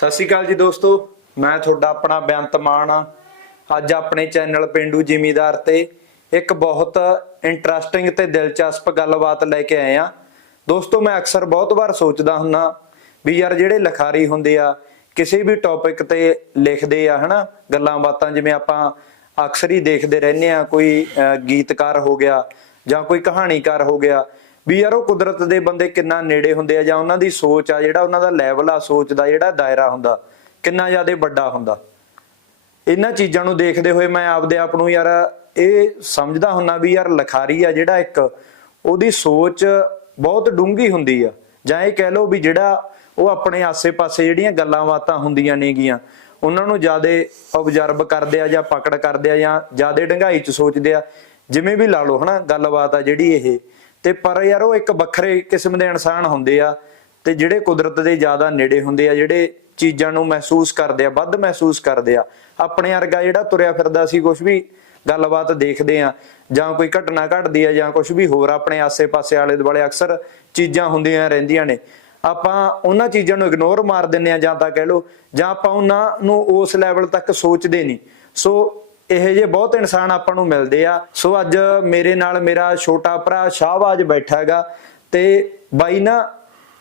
ਸਤਿ ਸ਼੍ਰੀ ਅਕਾਲ ਜੀ ਦੋਸਤੋ, ਮੈਂ ਤੁਹਾਡਾ ਆਪਣਾ ਬੇਅੰਤ ਮਾਨ ਆ। ਅੱਜ ਆਪਣੇ ਚੈਨਲ ਪਿੰਡੂ ਜ਼ਿਮੀਦਾਰ ਤੇ ਇੱਕ ਬਹੁਤ ਇੰਟਰਸਟਿੰਗ ਤੇ ਦਿਲਚਸਪ ਗੱਲਬਾਤ ਲੈ ਕੇ ਆਏ ਆ। ਦੋਸਤੋ, ਮੈਂ ਅਕਸਰ ਬਹੁਤ ਵਾਰ ਸੋਚਦਾ ਹੁੰਨਾ ਵੀ ਯਾਰ ਜਿਹੜੇ ਲਿਖਾਰੀ ਹੁੰਦੇ ਆ, ਕਿਸੇ ਵੀ ਟੌਪਿਕ ਤੇ ਲਿਖਦੇ ਆ, ਹਨਾ? ਗੱਲਾਂ ਬਾਤਾਂ ਜਿਵੇਂ ਆਪਾਂ ਅਕਸਰ ਹੀ ਦੇਖਦੇ ਰਹਿੰਦੇ ਆ, ਕੋਈ ਗੀਤਕਾਰ ਹੋ ਗਿਆ ਜਾਂ ਕੋਈ ਕਹਾਣੀਕਾਰ ਹੋ ਗਿਆ। ਵੀ ਯਾਰ ਉਹ ਕੁਦਰਤ ਦੇ ਬੰਦੇ ਕਿੰਨਾ ਨੇੜੇ ਹੁੰਦੇ ਆ ਜਾਂ ਉਹਨਾਂ ਦੀ ਸੋਚ ਆ, ਜਿਹੜਾ ਉਹਨਾਂ ਦਾ ਲੈਵਲ ਆ ਸੋਚ ਦਾ, ਜਿਹੜਾ ਦਾਇਰਾ ਹੁੰਦਾ, ਕਿੰਨਾ ਜ਼ਿਆਦਾ ਵੱਡਾ ਹੁੰਦਾ। ਇਹਨਾਂ ਚੀਜ਼ਾਂ ਨੂੰ ਦੇਖਦੇ ਹੋਏ ਮੈਂ ਆਪਦੇ ਆਪ ਨੂੰ ਯਾਰ ਇਹ ਸਮਝਦਾ ਹੁੰਨਾ ਵੀ ਯਾਰ ਲਖਾਰੀ ਆ ਜਿਹੜਾ ਇੱਕ, ਉਹਦੀ ਸੋਚ ਬਹੁਤ ਡੂੰਘੀ ਹੁੰਦੀ ਆ। ਜਾਂ ਇਹ ਕਹਿ ਲਓ ਵੀ ਜਿਹੜਾ ਉਹ ਆਪਣੇ ਆਸੇ-ਪਾਸੇ ਜਿਹੜੀਆਂ ਗੱਲਾਂ ਬਾਤਾਂ ਹੁੰਦੀਆਂ ਨੇਗੀਆਂ, ਉਹਨਾਂ ਨੂੰ ਜ਼ਿਆਦਾ ਆਬਜ਼ਰਵ ਕਰਦੇ ਆ ਜਾਂ ਪਕੜ ਕਰਦੇ ਆ ਜਾਂ ਜ਼ਿਆਦਾ ਡੰਗਾਈ ਚ ਸੋਚਦੇ ਆ। ਜਿਵੇਂ ਵੀ ਲਾ ਲਓ ਹਨਾ, ਗੱਲਬਾਤ ਆ ਜਿਹੜੀ ਇਹ। ਤੇ ਪਰ ਯਾਰ ਉਹ ਇੱਕ ਵੱਖਰੇ ਕਿਸਮ ਦੇ ਇਨਸਾਨ ਹੁੰਦੇ ਆ ਤੇ ਜਿਹੜੇ ਕੁਦਰਤ ਦੇ ਜ਼ਿਆਦਾ ਨੇੜੇ ਹੁੰਦੇ ਆ, ਜਿਹੜੇ ਚੀਜ਼ਾਂ ਨੂੰ ਮਹਿਸੂਸ ਕਰਦੇ ਆ, ਵੱਧ ਮਹਿਸੂਸ ਕਰਦੇ ਆ, ਆਪਣੇ ਵਰਗਾ ਜਿਹੜਾ ਤੁਰਿਆ ਫਿਰਦਾ ਸੀ ਕੁਝ ਵੀ ਗੱਲਬਾਤ ਦੇਖਦੇ ਆ, ਜਾਂ ਕੋਈ ਘਟਨਾ ਘਟਦੀ ਆ, ਜਾਂ ਕੁਝ ਵੀ ਹੋਰ, ਆਪਣੇ ਆਸੇ-ਪਾਸੇ ਆਲੇ ਦੁਆਲੇ ਅਕਸਰ ਚੀਜ਼ਾਂ ਹੁੰਦੀਆਂ ਰਹਿੰਦੀਆਂ ਨੇ। ਆਪਾਂ ਉਹਨਾਂ ਚੀਜ਼ਾਂ ਨੂੰ ਇਗਨੋਰ ਮਾਰ ਦਿੰਨੇ ਆ, ਜਾਂ ਤਾਂ ਕਹਿ ਲਓ, ਜਾਂ ਆਪਾਂ ਉਹਨਾਂ ਨੂੰ ਉਸ ਲੈਵਲ ਤੱਕ ਸੋਚਦੇ ਨਹੀਂ। ਸੋ ਇਹੋ ਜਿਹੇ ਬਹੁਤ ਇਨਸਾਨ ਆਪਾਂ ਨੂੰ ਮਿਲਦੇ ਆ ਸੋ ਅੱਜ ਮੇਰੇ ਨਾਲ ਮੇਰਾ ਛੋਟਾ ਭਰਾ ਸ਼ਾਹਬਾਜ ਬੈਠਾ ਹੈਗਾ ਤੇ ਬਾਈ ਨਾ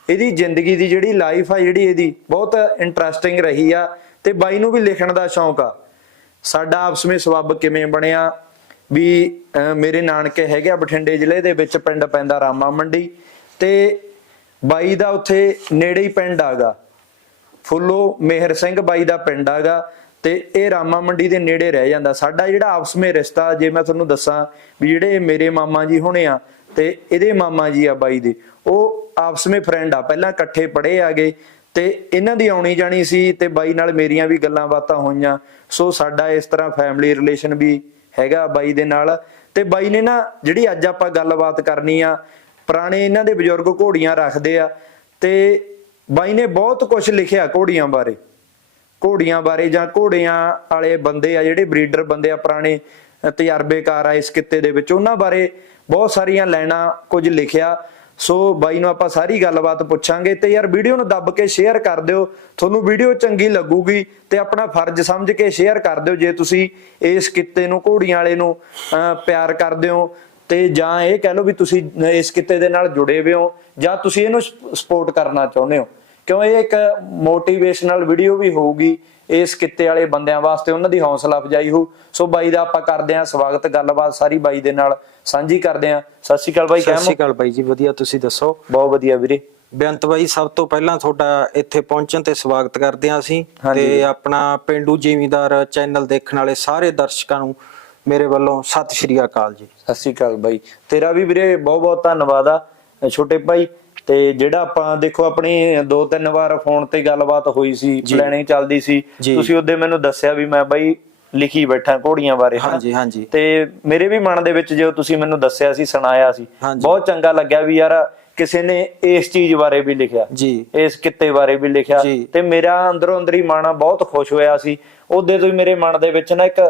ਇਹਦੀ ਜ਼ਿੰਦਗੀ ਦੀ ਜਿਹੜੀ ਲਾਈਫ ਆ ਜਿਹੜੀ ਇਹਦੀ ਬਹੁਤ ਇੰਟਰਸਟਿੰਗ ਰਹੀ ਆ ਤੇ ਬਾਈ ਨੂੰ ਵੀ ਲਿਖਣ ਦਾ ਸ਼ੌਂਕ ਆ। ਸਾਡਾ ਆਪਸ ਵਿੱਚ ਸਬੱਬ ਕਿਵੇਂ ਬਣਿਆ ਵੀ ਅਹ, ਮੇਰੇ ਨਾਨਕੇ ਹੈਗੇ ਆ ਬਠਿੰਡੇ ਜ਼ਿਲ੍ਹੇ ਦੇ ਵਿੱਚ ਪਿੰਡ ਪੈਂਦਾ ਰਾਮਾ ਮੰਡੀ ਤੇ ਬਾਈ ਦਾ ਉੱਥੇ ਨੇੜੇ ਹੀ ਪਿੰਡ ਆਗਾ ਫੁੱਲੋ ਮੇਹਰ ਸਿੰਘ ਬਾਈ ਦਾ ਪਿੰਡ ਆਗਾ ਤੇ ਇਹ ਰਾਮਾ ਮੰਡੀ ਦੇ ਨੇੜੇ ਰਹਿ ਜਾਂਦਾ। ਸਾਡਾ ਜਿਹੜਾ ਆਪਸ ਵਿੱਚ ਰਿਸ਼ਤਾ, ਜੇ ਮੈਂ ਤੁਹਾਨੂੰ ਦੱਸਾਂ ਵੀ ਜਿਹੜੇ ਮੇਰੇ ਮਾਮਾ ਜੀ ਹੋਣੇ ਆ ਤੇ ਇਹਦੇ ਮਾਮਾ ਜੀ ਆ ਬਾਈ ਦੇ, ਉਹ ਆਪਸ ਵਿੱਚ ਫਰੈਂਡ ਆ। ਪਹਿਲਾਂ ਇਕੱਠੇ ਪੜ੍ਹੇ ਆਗੇ ਤੇ ਇਹਨਾਂ ਦੀ ਆਉਣੀ ਜਾਣੀ ਸੀ ਤੇ ਬਾਈ ਨਾਲ ਮੇਰੀਆਂ ਵੀ ਗੱਲਾਂ ਬਾਤਾਂ ਹੋਈਆਂ। ਸੋ ਸਾਡਾ ਇਸ ਤਰ੍ਹਾਂ ਫੈਮਿਲੀ ਰਿਲੇਸ਼ਨ ਵੀ ਹੈਗਾ ਬਾਈ ਦੇ ਨਾਲ। ਤੇ ਬਾਈ ਨੇ ਨਾ ਜਿਹੜੀ ਅੱਜ ਆਪਾਂ ਗੱਲਬਾਤ ਕਰਨੀ ਆ, ਪੁਰਾਣੇ ਇਹਨਾਂ ਦੇ ਬਜ਼ੁਰਗ ਘੋੜੀਆਂ ਰੱਖਦੇ ਆ ਤੇ ਬਾਈ ਨੇ ਬਹੁਤ ਕੁਝ ਲਿਖਿਆ ਘੋੜੀਆਂ ਬਾਰੇ। ਘੋੜੀਆਂ ਬਾਰੇ ਜਾਂ ਘੋੜਿਆਂ ਵਾਲੇ ਬੰਦੇ ਆ ਜਿਹੜੇ ਬਰੀਡਰ ਬੰਦੇ ਆ ਪੁਰਾਣੇ ਤਜਰਬੇਕਾਰ ਆ ਇਸ ਕਿੱਤੇ ਦੇ ਵਿੱਚ ਉਹਨਾਂ ਬਾਰੇ ਬਹੁਤ ਸਾਰੀਆਂ ਲਾਈਨਾਂ ਕੁਝ ਲਿਖਿਆ। ਸੋ ਬਾਈ ਨੂੰ ਆਪਾਂ ਸਾਰੀ ਗੱਲਬਾਤ ਪੁੱਛਾਂਗੇ ਤੇ ਯਾਰ ਵੀਡੀਓ ਨੂੰ ਦੱਬ ਕੇ ਸ਼ੇਅਰ ਕਰ ਦਿਓ। ਤੁਹਾਨੂੰ ਵੀਡੀਓ ਚੰਗੀ ਲੱਗੂਗੀ ਤੇ ਆਪਣਾ ਫਰਜ਼ ਸਮਝ ਕੇ ਸ਼ੇਅਰ ਕਰ ਦਿਓ ਜੇ ਤੁਸੀਂ ਇਸ ਕਿੱਤੇ ਨੂੰ ਘੋੜੀਆਂ ਵਾਲੇ ਨੂੰ ਅ, ਪਿਆਰ ਕਰਦੇ ਹੋ। ਤੇ ਜਾਂ ਇਹ ਕਹਿ ਲਓ ਵੀ ਤੁਸੀਂ ਇਸ ਕਿੱਤੇ ਦੇ ਨਾਲ ਜੁੜੇ ਹੋਏ ਹੋ ਜਾਂ ਤੁਸੀਂ ਇਹਨੂੰ ਸਪੋਰਟ ਕਰਨਾ ਚਾਹੁੰਦੇ ਹੋ। ਕਿਉਂ ਇਹ ਇੱਕ ਮੋਟੀਵੇਸ਼ਨਲ ਵੀਡੀਓ ਵੀ ਹੋਊਗੀ ਇਸ ਕਿੱਤੇ ਵਾਲੇ ਬੰਦਿਆਂ ਵਾਸਤੇ ਉਹਨਾਂ ਦੀ ਹੌਸਲਾ ਅਫਜਾਈ ਹੋ ਸੋ ਬਾਈ ਦਾ ਆਪਾਂ ਕਰਦੇ ਆਂ ਸਵਾਗਤ ਗੱਲਬਾਤ ਸਾਰੀ ਬਾਈ ਦੇ ਨਾਲ ਸਾਂਝੀ ਕਰਦੇ ਆਂ ਸਤਿ ਸ਼੍ਰੀ ਅਕਾਲ ਬਾਈ ਸਤਿ ਸ਼੍ਰੀ ਅਕਾਲ ਬਾਈ ਜੀ ਵਧੀਆ ਤੁਸੀਂ ਦੱਸੋ? ਬਹੁਤ ਵਧੀਆ ਵੀਰੇ। ਬੇਅੰਤ ਬਾਈ ਸਭ ਤੋਂ ਪਹਿਲਾਂ ਤੁਹਾਡਾ ਇੱਥੇ ਪਹੁੰਚਣ ਤੇ ਸਵਾਗਤ ਕਰਦੇ ਹਾਂ ਅਸੀਂ। ਤੇ ਆਪਣਾ ਪਿੰਡੂ ਜ਼ਿਮੀਦਾਰ ਚੈਨਲ ਦੇਖਣ ਵਾਲੇ ਸਾਰੇ ਦਰਸ਼ਕਾਂ ਨੂੰ ਮੇਰੇ ਵੱਲੋਂ ਸਤਿ ਸ਼੍ਰੀ ਅਕਾਲ ਜੀ। ਸਤਿ ਸ਼੍ਰੀ ਅਕਾਲ ਬਾਈ। ਤੇਰਾ ਵੀ ਵੀਰੇ ਬਹੁਤ ਬਹੁਤ ਧੰਨਵਾਦ ਆ। ਛੋਟੇ ਭਾਈ ਤੇ ਜਿਹੜਾ ਆਪਾਂ ਦੇਖੋ ਆਪਣੀ ਦੋ ਤਿੰਨ ਵਾਰ ਫੋਨ ਤੇ ਗੱਲਬਾਤ ਹੋਈ ਸੀ ਪਲੈਨਿੰਗ ਚੱਲਦੀ ਸੀ। ਤੁਸੀਂ ਉਹਦੇ ਮੈਨੂੰ ਦੱਸਿਆ ਵੀ ਮੈਂ ਬਾਈ ਲਿਖੀ ਬੈਠਾ ਘੋੜੀਆਂ ਬਾਰੇ। ਹਾਂਜੀ ਹਾਂਜੀ ਤੇ ਮੇਰੇ ਵੀ ਮਨ ਦੇ ਵਿੱਚ ਜੋ ਤੁਸੀਂ ਮੈਨੂੰ ਦੱਸਿਆ ਸੀ ਸੁਣਾਇਆ ਸੀ। ਬਹੁਤ ਚੰਗਾ ਲੱਗਿਆ ਵੀ ਯਾਰ ਕਿਸੇ ਨੇ ਇਸ ਚੀਜ਼ ਬਾਰੇ ਵੀ ਲਿਖਿਆ ਜੀ ਇਸ ਕਿੱਤੇ ਬਾਰੇ ਵੀ ਲਿਖਿਆ। ਤੇ ਮੇਰਾ ਅੰਦਰੋਂ ਅੰਦਰ ਹੀ ਮਨ ਬਹੁਤ ਖੁਸ਼ ਹੋਇਆ ਸੀ ਉਹਦੇ ਤੋਂ ਹੀ ਮੇਰੇ ਮਨ ਦੇ ਵਿੱਚ ਨਾ ਇੱਕ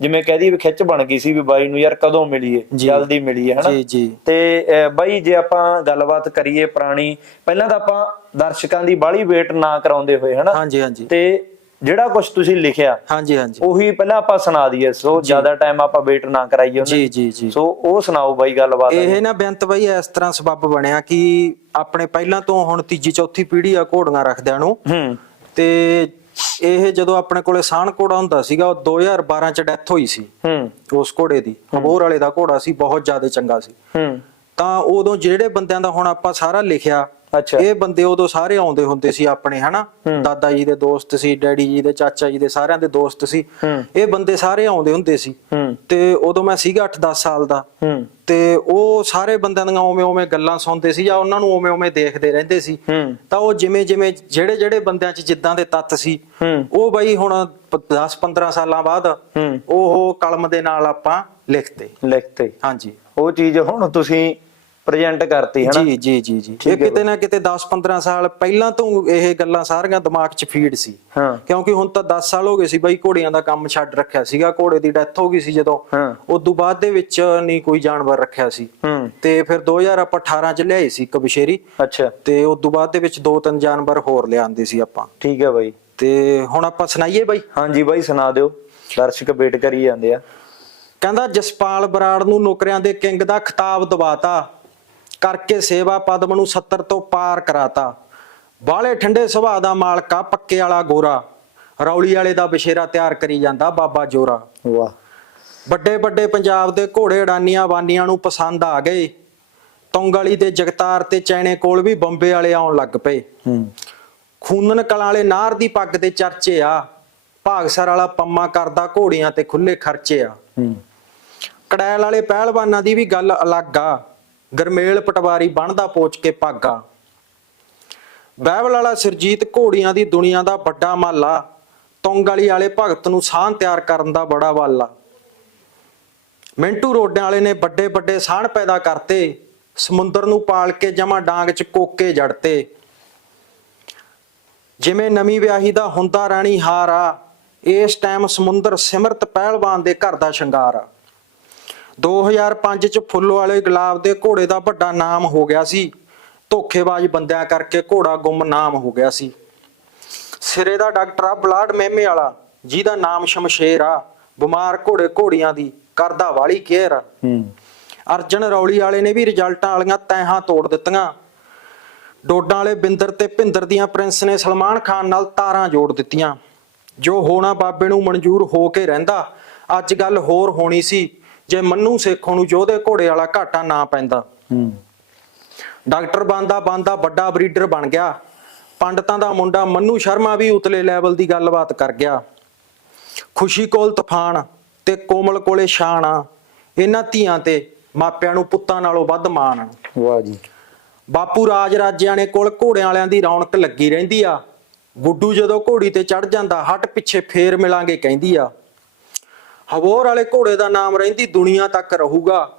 ਜਿਵੇਂ ਕਹਦੀ ਵੀ ਖਿੱਚ ਬਣ ਗਈ ਸੀ ਵੀ ਬਾਈ ਨੂੰ ਯਾਰ ਕਦੋਂ ਮਿਲੀਏ। ਜਲਦੀ ਮਿਲੀਏ ਹਨਾ? ਜੀ ਜੀ। ਤੇ ਬਾਈ ਜੇ ਆਪਾਂ ਗੱਲਬਾਤ ਕਰੀਏ ਪੁਰਾਣੀ ਪਹਿਲਾਂ ਤਾਂ ਆਪਾਂ ਦਰਸ਼ਕਾਂ ਦੀ ਬਾਹਲੀ ਵੇਟ ਨਾ ਕਰਾਉਂਦੇ ਹੋਏ ਹਨਾ? ਹਾਂਜੀ ਹਾਂਜੀ। ਤੇ ਜਿਹੜਾ ਕੁਝ ਤੁਸੀਂ ਲਿਖਿਆ ਹਾਂਜੀ ਹਾਂਜੀ। ਉਹੀ ਪਹਿਲਾਂ ਆਪਾਂ ਸੁਣਾ ਦਈਏ ਸੋ ਜ਼ਿਆਦਾ ਟਾਈਮ ਆਪਾਂ ਵੇਟ ਨਾ ਕਰਾਈਏ ਉਹਨਾਂ। ਜੀ ਜੀ ਜੀ। ਸੋ ਉਹ ਸੁਣਾਓ ਬਾਈ ਗੱਲਬਾਤ ਇਹ ਨਾ ਬੇਅੰਤ ਬਾਈ ਇਸ ਤਰ੍ਹਾਂ ਸਬੱਬ ਬਣਿਆ ਕਿ ਆਪਣੇ ਪਹਿਲਾਂ ਤੋਂ ਹੁਣ ਤੀਜੀ ਚੌਥੀ ਪੀੜ੍ਹੀ ਆ ਘੋੜੀਆਂ ਰੱਖਦਿਆਂ ਨੂੰ। ਹੂੰ। ਤੇ ਇਹ ਜਦੋਂ ਆਪਣੇ ਕੋਲੇ ਸਾਣ ਘੋੜਾ ਹੁੰਦਾ ਸੀਗਾ ਉਹ 2012 ਚ ਡੈਥ ਹੋਈ ਸੀ। ਹੂੰ। ਉਸ ਘੋੜੇ ਦੀ। ਹਬੋਰ ਵਾਲੇ ਦਾ ਘੋੜਾ ਸੀ ਬਹੁਤ ਜ਼ਿਆਦਾ ਚੰਗਾ ਸੀ। ਹੂੰ। ਤਾਂ ਉਦੋਂ ਜਿਹੜੇ ਬੰਦਿਆਂ ਦਾ ਹੁਣ ਆਪਾਂ ਸਾਰਾ ਲਿਖਿਆ ਅੱਛਾ। ਇਹ ਬੰਦੇ ਉਦੋਂ ਸਾਰੇ ਆਉਂਦੇ ਹੁੰਦੇ ਸੀ ਆਪਣੇ ਹਨਾ? ਦਾਦਾ ਜੀ ਦੇ ਦੋਸਤ ਸੀ ਡੈਡੀ ਜੀ ਦੇ ਚਾਚਾ ਜੀ ਦੇ ਸਾਰਿਆਂ ਦੇ ਦੋਸਤ ਸੀ। ਇਹ ਬੰਦੇ ਸਾਰੇ ਆਉਂਦੇ ਹੁੰਦੇ ਸੀ। ਤੇ ਉਦੋਂ ਮੈਂ ਸੀਗਾ 8-10 ਸਾਲ ਦਾ। ਤੇ ਉਹ ਸਾਰੇ ਬੰਦਿਆਂ ਦੀਆਂ ਉਵੇਂ ਉਵੇਂ ਗੱਲਾਂ ਸੁਣਦੇ ਸੀ ਜਾਂ ਉਹਨਾਂ ਨੂੰ ਉਵੇਂ ਉਵੇਂ ਦੇਖਦੇ ਰਹਿੰਦੇ ਸੀ। ਤਾਂ ਉਹ ਜਿਵੇਂ ਜਿਵੇਂ ਜਿਹੜੇ ਜਿਹੜੇ ਬੰਦਿਆਂ 'ਚ ਜਿੱਦਾਂ ਦੇ ਤੱਤ ਸੀ ਉਹ ਬਈ ਹੁਣ 10-15 ਸਾਲਾਂ ਬਾਅਦ ਉਹ ਕਲਮ ਦੇ ਨਾਲ ਆਪਾਂ ਲਿਖਤੇ। ਲਿਖਤੇ। ਹਾਂਜੀ। ਉਹ ਚੀਜ਼ ਹੁਣ ਤੁਸੀਂ ਪ੍ਰੈਜ਼ੈਂਟ ਕਰਤੀ ਹੈ ਨਾ ਜੀ ਜੀ ਜੀ। ਜੀ ਇਹ ਕਿਤੇ ਨਾ ਕਿਤੇ 10-15 ਸਾਲ ਪਹਿਲਾਂ ਤੋਂ ਇਹ ਗੱਲਾਂ ਸਾਰੀਆਂ ਦਿਮਾਗ 'ਚ ਫੀਡ ਸੀ। ਹਾਂ। ਕਿਉਂਕਿ ਹੁਣ ਤਾਂ 10 ਸਾਲ ਹੋ ਗਏ ਸੀ ਬਾਈ ਘੋੜਿਆਂ ਦਾ ਕੰਮ ਛੱਡ ਰੱਖਿਆ ਸੀਗਾ। ਘੋੜੇ ਦੀ ਡੈਥ ਹੋ ਗਈ ਸੀ ਜਦੋਂ। ਉਸ ਤੋਂ ਬਾਅਦ ਦੇ ਵਿੱਚ ਨਹੀਂ ਕੋਈ ਜਾਨਵਰ ਰੱਖਿਆ ਸੀ। ਤੇ ਫਿਰ 2018 ਚ ਲਿਆਈ ਸੀ ਇੱਕ ਬਸ਼ੇਰੀ। ਅੱਛਾ। ਤੇ ਉਸ ਤੋਂ ਬਾਅਦ ਦੇ ਵਿੱਚ ਦੋ ਤਿੰਨ ਜਾਨਵਰ ਹੋਰ ਲਿਆਂਦੇ ਸੀ ਆਪਾਂ। ਠੀਕ ਹੈ ਬਾਈ। ਤੇ ਹੁਣ ਆਪਾਂ ਸੁਣਾਈਏ ਬਾਈ। ਹਾਂਜੀ ਬਾਈ ਸੁਣਾ ਦਿਓ। ਦਰਸ਼ਕ ਵੇਟ ਕਰੀ ਜਾਂਦੇ ਆ। ਕਹਿੰਦਾ ਜਸਪਾਲ ਬਰਾੜ ਨੂੰ ਨੌਕਰੀਆਂ ਦੇ ਕਿੰਗ ਦਾ ਖਿਤਾਬ ਦਵਾਤਾ। ਕਰਕੇ ਸੇਵਾ ਪਦਮ ਨੂੰ 70 ਤੋਂ ਪਾਰ ਕਰਾਤਾ। ਬਾਲੇ ਠੰਡੇ ਸੁਭਾਅ ਦਾ ਮਾਲਕਾ ਪੱਕੇ ਵਾਲਾ ਗੋਰਾ। ਰੌਲੀ ਵਾਲੇ ਦਾ ਬਸ਼ੇਰਾ ਤਿਆਰ ਕਰੀ ਜਾਂਦਾ ਬਾਬਾ ਜੋਰਾ। ਵਾਹ। ਵੱਡੇ ਵੱਡੇ ਪੰਜਾਬ ਦੇ ਘੋੜੇ ਅਡਾਨੀਆਂ ਵਾਨੀਆਂ ਨੂੰ ਪਸੰਦ ਆ ਗਏ। ਤੁੰਗ ਵਾਲੀ ਦੇ ਜਗਤਾਰ ਤੇ ਚੈਣੇ ਕੋਲ ਵੀ ਬੰਬੇ ਵਾਲੇ ਆਉਣ ਲੱਗ ਪਏ। ਹੂੰ। ਖੂਨਨ ਕਲਾਂ ਵਾਲੇ ਨਾਰ ਦੀ ਪੱਗ ਦੇ ਚਰਚੇ ਆ। ਭਾਗਸਰ ਵਾਲਾ ਪੰਮਾ ਕਰਦਾ ਘੋੜੀਆਂ ਤੇ ਖੁੱਲੇ ਖਰਚੇ ਆ। ਹੂੰ। ਕੜੈਲ ਵਾਲੇ ਪਹਿਲਵਾਨਾਂ ਦੀ ਵੀ ਗੱਲ ਅਲੱਗ ਆ। ਗਰਮੇਲ ਪਟਵਾਰੀ ਬਣਦਾ ਪੋਚ ਕੇ ਪਾਗਾ ਬਾਈਬਲ ਵਾਲਾ ਸਰਜੀਤ ਘੋੜੀਆਂ ਦੀ ਦੁਨੀਆ ਦਾ ਵੱਡਾ ਮਾਲਾ ਤੁੰਗ ਵਾਲੀ ਵਾਲੇ ਭਗਤ ਨੂੰ ਸਾਹ ਤਿਆਰ ਕਰਨ ਦਾ ਬੜਾ ਵਾਲਾ। ਮਿੰਟੂ ਰੋਡਿਆਂ ਵਾਲੇ ਨੇ ਵੱਡੇ ਵੱਡੇ ਸਾਹਣ ਪੈਦਾ ਕਰਤੇ, ਸਮੁੰਦਰ ਨੂੰ ਪਾਲ ਕੇ ਜਮਾ ਡਾਂਗ ਚ ਕੋਕੇ ਜੜਤੇ। ਜਿਵੇਂ ਨਵੀਂ ਵਿਆਹੀ ਦਾ ਹੁੰਦਾ ਰਾਣੀ ਹਾਰ ਆ ਇਸ ਟਾਈਮ ਸਮੁੰਦਰ ਸਿਮਰਤ ਪਹਿਲਵਾਨ ਦੇ ਘਰ ਦਾ ਸ਼ਿੰਗਾਰ ਆ। 2005 ਚ ਫੁੱਲ ਵਾਲੇ ਗੁਲਾਬ ਦੇ ਘੋੜੇ ਦਾ ਵੱਡਾ ਨਾਮ ਹੋ ਗਿਆ ਸੀ। ਧੋਖੇਬਾਜ਼ ਬੰਦਿਆਂ ਕਰਕੇ ਘੋੜਾ ਗੁੰਮ ਨਾਮ ਹੋ ਗਿਆ ਸੀ। ਸਿਰੇ ਦਾ ਡਾਕਟਰ ਆ ਬਲਾਡ ਮਹਿਮੇ ਵਾਲਾ ਜਿਹਦਾ ਨਾਮ ਸ਼ਮਸ਼ੇਰ ਆ ਬਿਮਾਰ ਘੋੜੇ ਘੋੜੀਆਂ ਦੀ ਕਰਦਾ ਵਾਲੀ ਕੇਅਰ ਅਰਜਨ ਰੌਲੀ ਵਾਲੇ ਨੇ ਵੀ ਰਿਜ਼ਲਟਾਂ ਵਾਲੀਆਂ ਤੈਹਾਂ ਤੋੜ ਦਿੱਤੀਆਂ। ਡੋਡਾਂ ਵਾਲੇ ਬਿੰਦਰ ਤੇ ਭਿੰਦਰ ਦੀਆਂ ਪ੍ਰਿੰਸ ਨੇ ਸਲਮਾਨ ਖਾਨ ਨਾਲ ਤਾਰਾਂ ਜੋੜ ਦਿੱਤੀਆਂ। ਜੋ ਹੋਣਾ ਬਾਬੇ ਨੂੰ ਮਨਜ਼ੂਰ ਹੋ ਕੇ ਰਹਿੰਦਾ ਅੱਜ ਗੱਲ ਹੋਰ ਹੋਣੀ ਸੀ। ਜੇ ਮੰਨੂ ਸੇਖੋਂ ਨੂੰ ਜੋਧੇ ਘੋੜੇ ਵਾਲਾ ਘਾਟਾ ਨਾ ਪੈਂਦਾ। ਡਾਕਟਰ ਬੰਦਾ ਬੰਦਾ ਵੱਡਾ ਬਰੀਡਰ ਬਣ ਗਿਆ। ਪੰਡਤਾਂ ਦਾ ਮੁੰਡਾ ਮੰਨੂ ਸ਼ਰਮਾ ਵੀ ਉਤਲੇ ਲੈਵਲ ਦੀ ਗੱਲਬਾਤ ਕਰ ਗਿਆ। ਖੁਸ਼ੀ ਕੋਲ ਤੂਫਾਨ ਤੇ ਕੋਮਲ ਕੋਲੇ ਸ਼ਾਨ ਆ। ਇਹਨਾਂ ਧੀਆਂ ਤੇ ਮਾਪਿਆਂ ਨੂੰ ਪੁੱਤਾਂ ਨਾਲੋਂ ਵੱਧ ਮਾਣ ਵਾਹ ਜੀ। ਬਾਪੂ ਰਾਜ ਰਾਜਿਆਣੇ ਕੋਲ ਘੋੜਿਆਂ ਵਾਲਿਆਂ ਦੀ ਰੌਣਕ ਲੱਗੀ ਰਹਿੰਦੀ ਆ। ਗੁੱਡੂ ਜਦੋਂ ਘੋੜੀ ਤੇ ਚੜ ਜਾਂਦਾ ਹਟ ਪਿੱਛੇ ਫੇਰ ਮਿਲਾਂਗੇ ਕਹਿੰਦੀ ਆ। ਹਵੋਰ ਵਾਲੇ ਘੋੜੇ ਦਾ ਨਾਮ ਰਹਿੰਦੀ ਦੁਨੀਆ ਤੱਕ ਰਹੂਗਾ।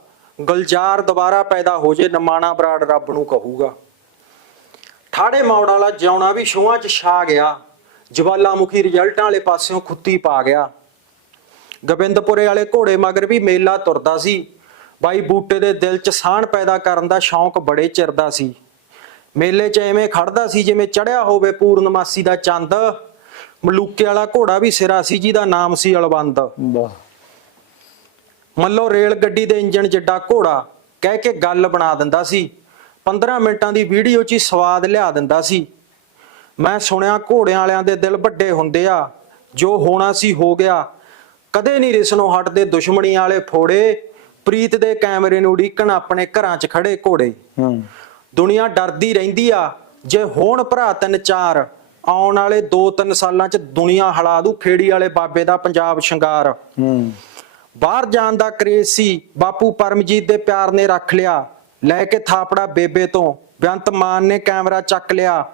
ਗਲਜਾਰ ਦੁਬਾਰਾ ਪੈਦਾ ਹੋ ਜੇ, ਨਮਾਣਾ ਬਰਾੜ ਰੱਬ ਨੂੰ ਕਹੂਗਾ। ਠਾੜੇ ਮੌੜ ਵਾਲਾ ਜਿਉਣਾ ਵੀ ਸ਼ੋਆਂ 'ਚ ਛਾ ਗਿਆ। ਜਵਾਲਾਮੁਖੀ ਰਿਜ਼ਲਟਾਂ ਵਾਲੇ ਪਾਸਿਓਂ ਖੁੱਤੀ ਪਾ ਗਿਆ। ਗੋਬਿੰਦਪੁਰੇ ਵਾਲੇ ਘੋੜੇ ਮਗਰ ਵੀ ਮੇਲਾ ਤੁਰਦਾ ਸੀ। ਬਾਈ ਬੂਟੇ ਦੇ ਦਿਲ 'ਚ ਸਾਹਣ ਪੈਦਾ ਕਰਨ ਦਾ ਸ਼ੌਂਕ ਬੜੇ ਚਿਰ ਦਾ ਸੀ। ਮੇਲੇ 'ਚ ਐਵੇਂ ਖੜਦਾ ਸੀ ਜਿਵੇਂ ਚੜਿਆ ਹੋਵੇ ਪੂਰਨਮਾਸੀ ਦਾ ਚੰਦ। ਮਲੂਕੇ ਵਾਲਾ ਘੋੜਾ ਵੀ ਸਿਰਾ ਸੀ ਜਿਹਦਾ ਨਾਮ ਸੀ ਅਲਵੰਦ। ਮੱਲੋ ਰੇਲ ਗੱਡੀ ਦੇ ਇੰਜਣ ਜਿੱਡਾ ਘੋੜਾ ਕਹਿ ਕੇ ਗੱਲ ਬਣਾ ਦਿੰਦਾ ਸੀ। 15 ਮਿੰਟਾਂ ਦੀ ਵੀਡੀਓ 'ਚ ਹੀ ਸਵਾਦ ਲਿਆ ਦਿੰਦਾ ਸੀ। ਮੈਂ ਸੁਣਿਆ ਘੋੜਿਆਂ ਵਾਲਿਆਂ ਦੇ ਦਿਲ ਵੱਡੇ ਹੁੰਦੇ ਆ ਜੋ ਹੋਣਾ ਸੀ ਹੋ ਗਿਆ। ਕਦੇ ਨਹੀਂ ਰਿਸਨੋਂ ਹਟਦੇ ਦੁਸ਼ਮਣੀ ਵਾਲੇ ਫੋੜੇ ਪ੍ਰੀਤ ਦੇ ਕੈਮਰੇ ਨੂੰ ਉਡੀਕਣ ਆਪਣੇ ਘਰਾਂ 'ਚ ਖੜੇ ਘੋੜੇ। ਦੁਨੀਆ ਡਰਦੀ ਰਹਿੰਦੀ ਆ ਜੇ ਹੋਣ ਭਰਾ ਤਿੰਨ ਚਾਰ ਆਉਣ ਵਾਲੇ 2-3 ਸਾਲਾਂ 'ਚ ਦੁਨੀਆ ਹਲਾ ਦੂ ਖੇੜੀ ਵਾਲੇ ਬਾਬੇ ਦਾ ਪੰਜਾਬ ਸ਼ਿੰਗਾਰ। ਹੂੰ। ਬਾਹਰ ਜਾਣ ਦਾ ਕਰੇਜ਼ ਸੀ ਬਾਪੂ ਪਰਮਜੀਤ ਦੇ ਪਿਆਰ ਨੇ ਰੱਖ ਲਿਆ ਲੈ ਕੇ ਥਾਪੜਾ ਬੇਬੇ ਤੋਂ ਬੇਅੰਤ ਮਾਨ ਨੇ ਕੈਮਰਾ ਚੱਕ ਲਿਆ।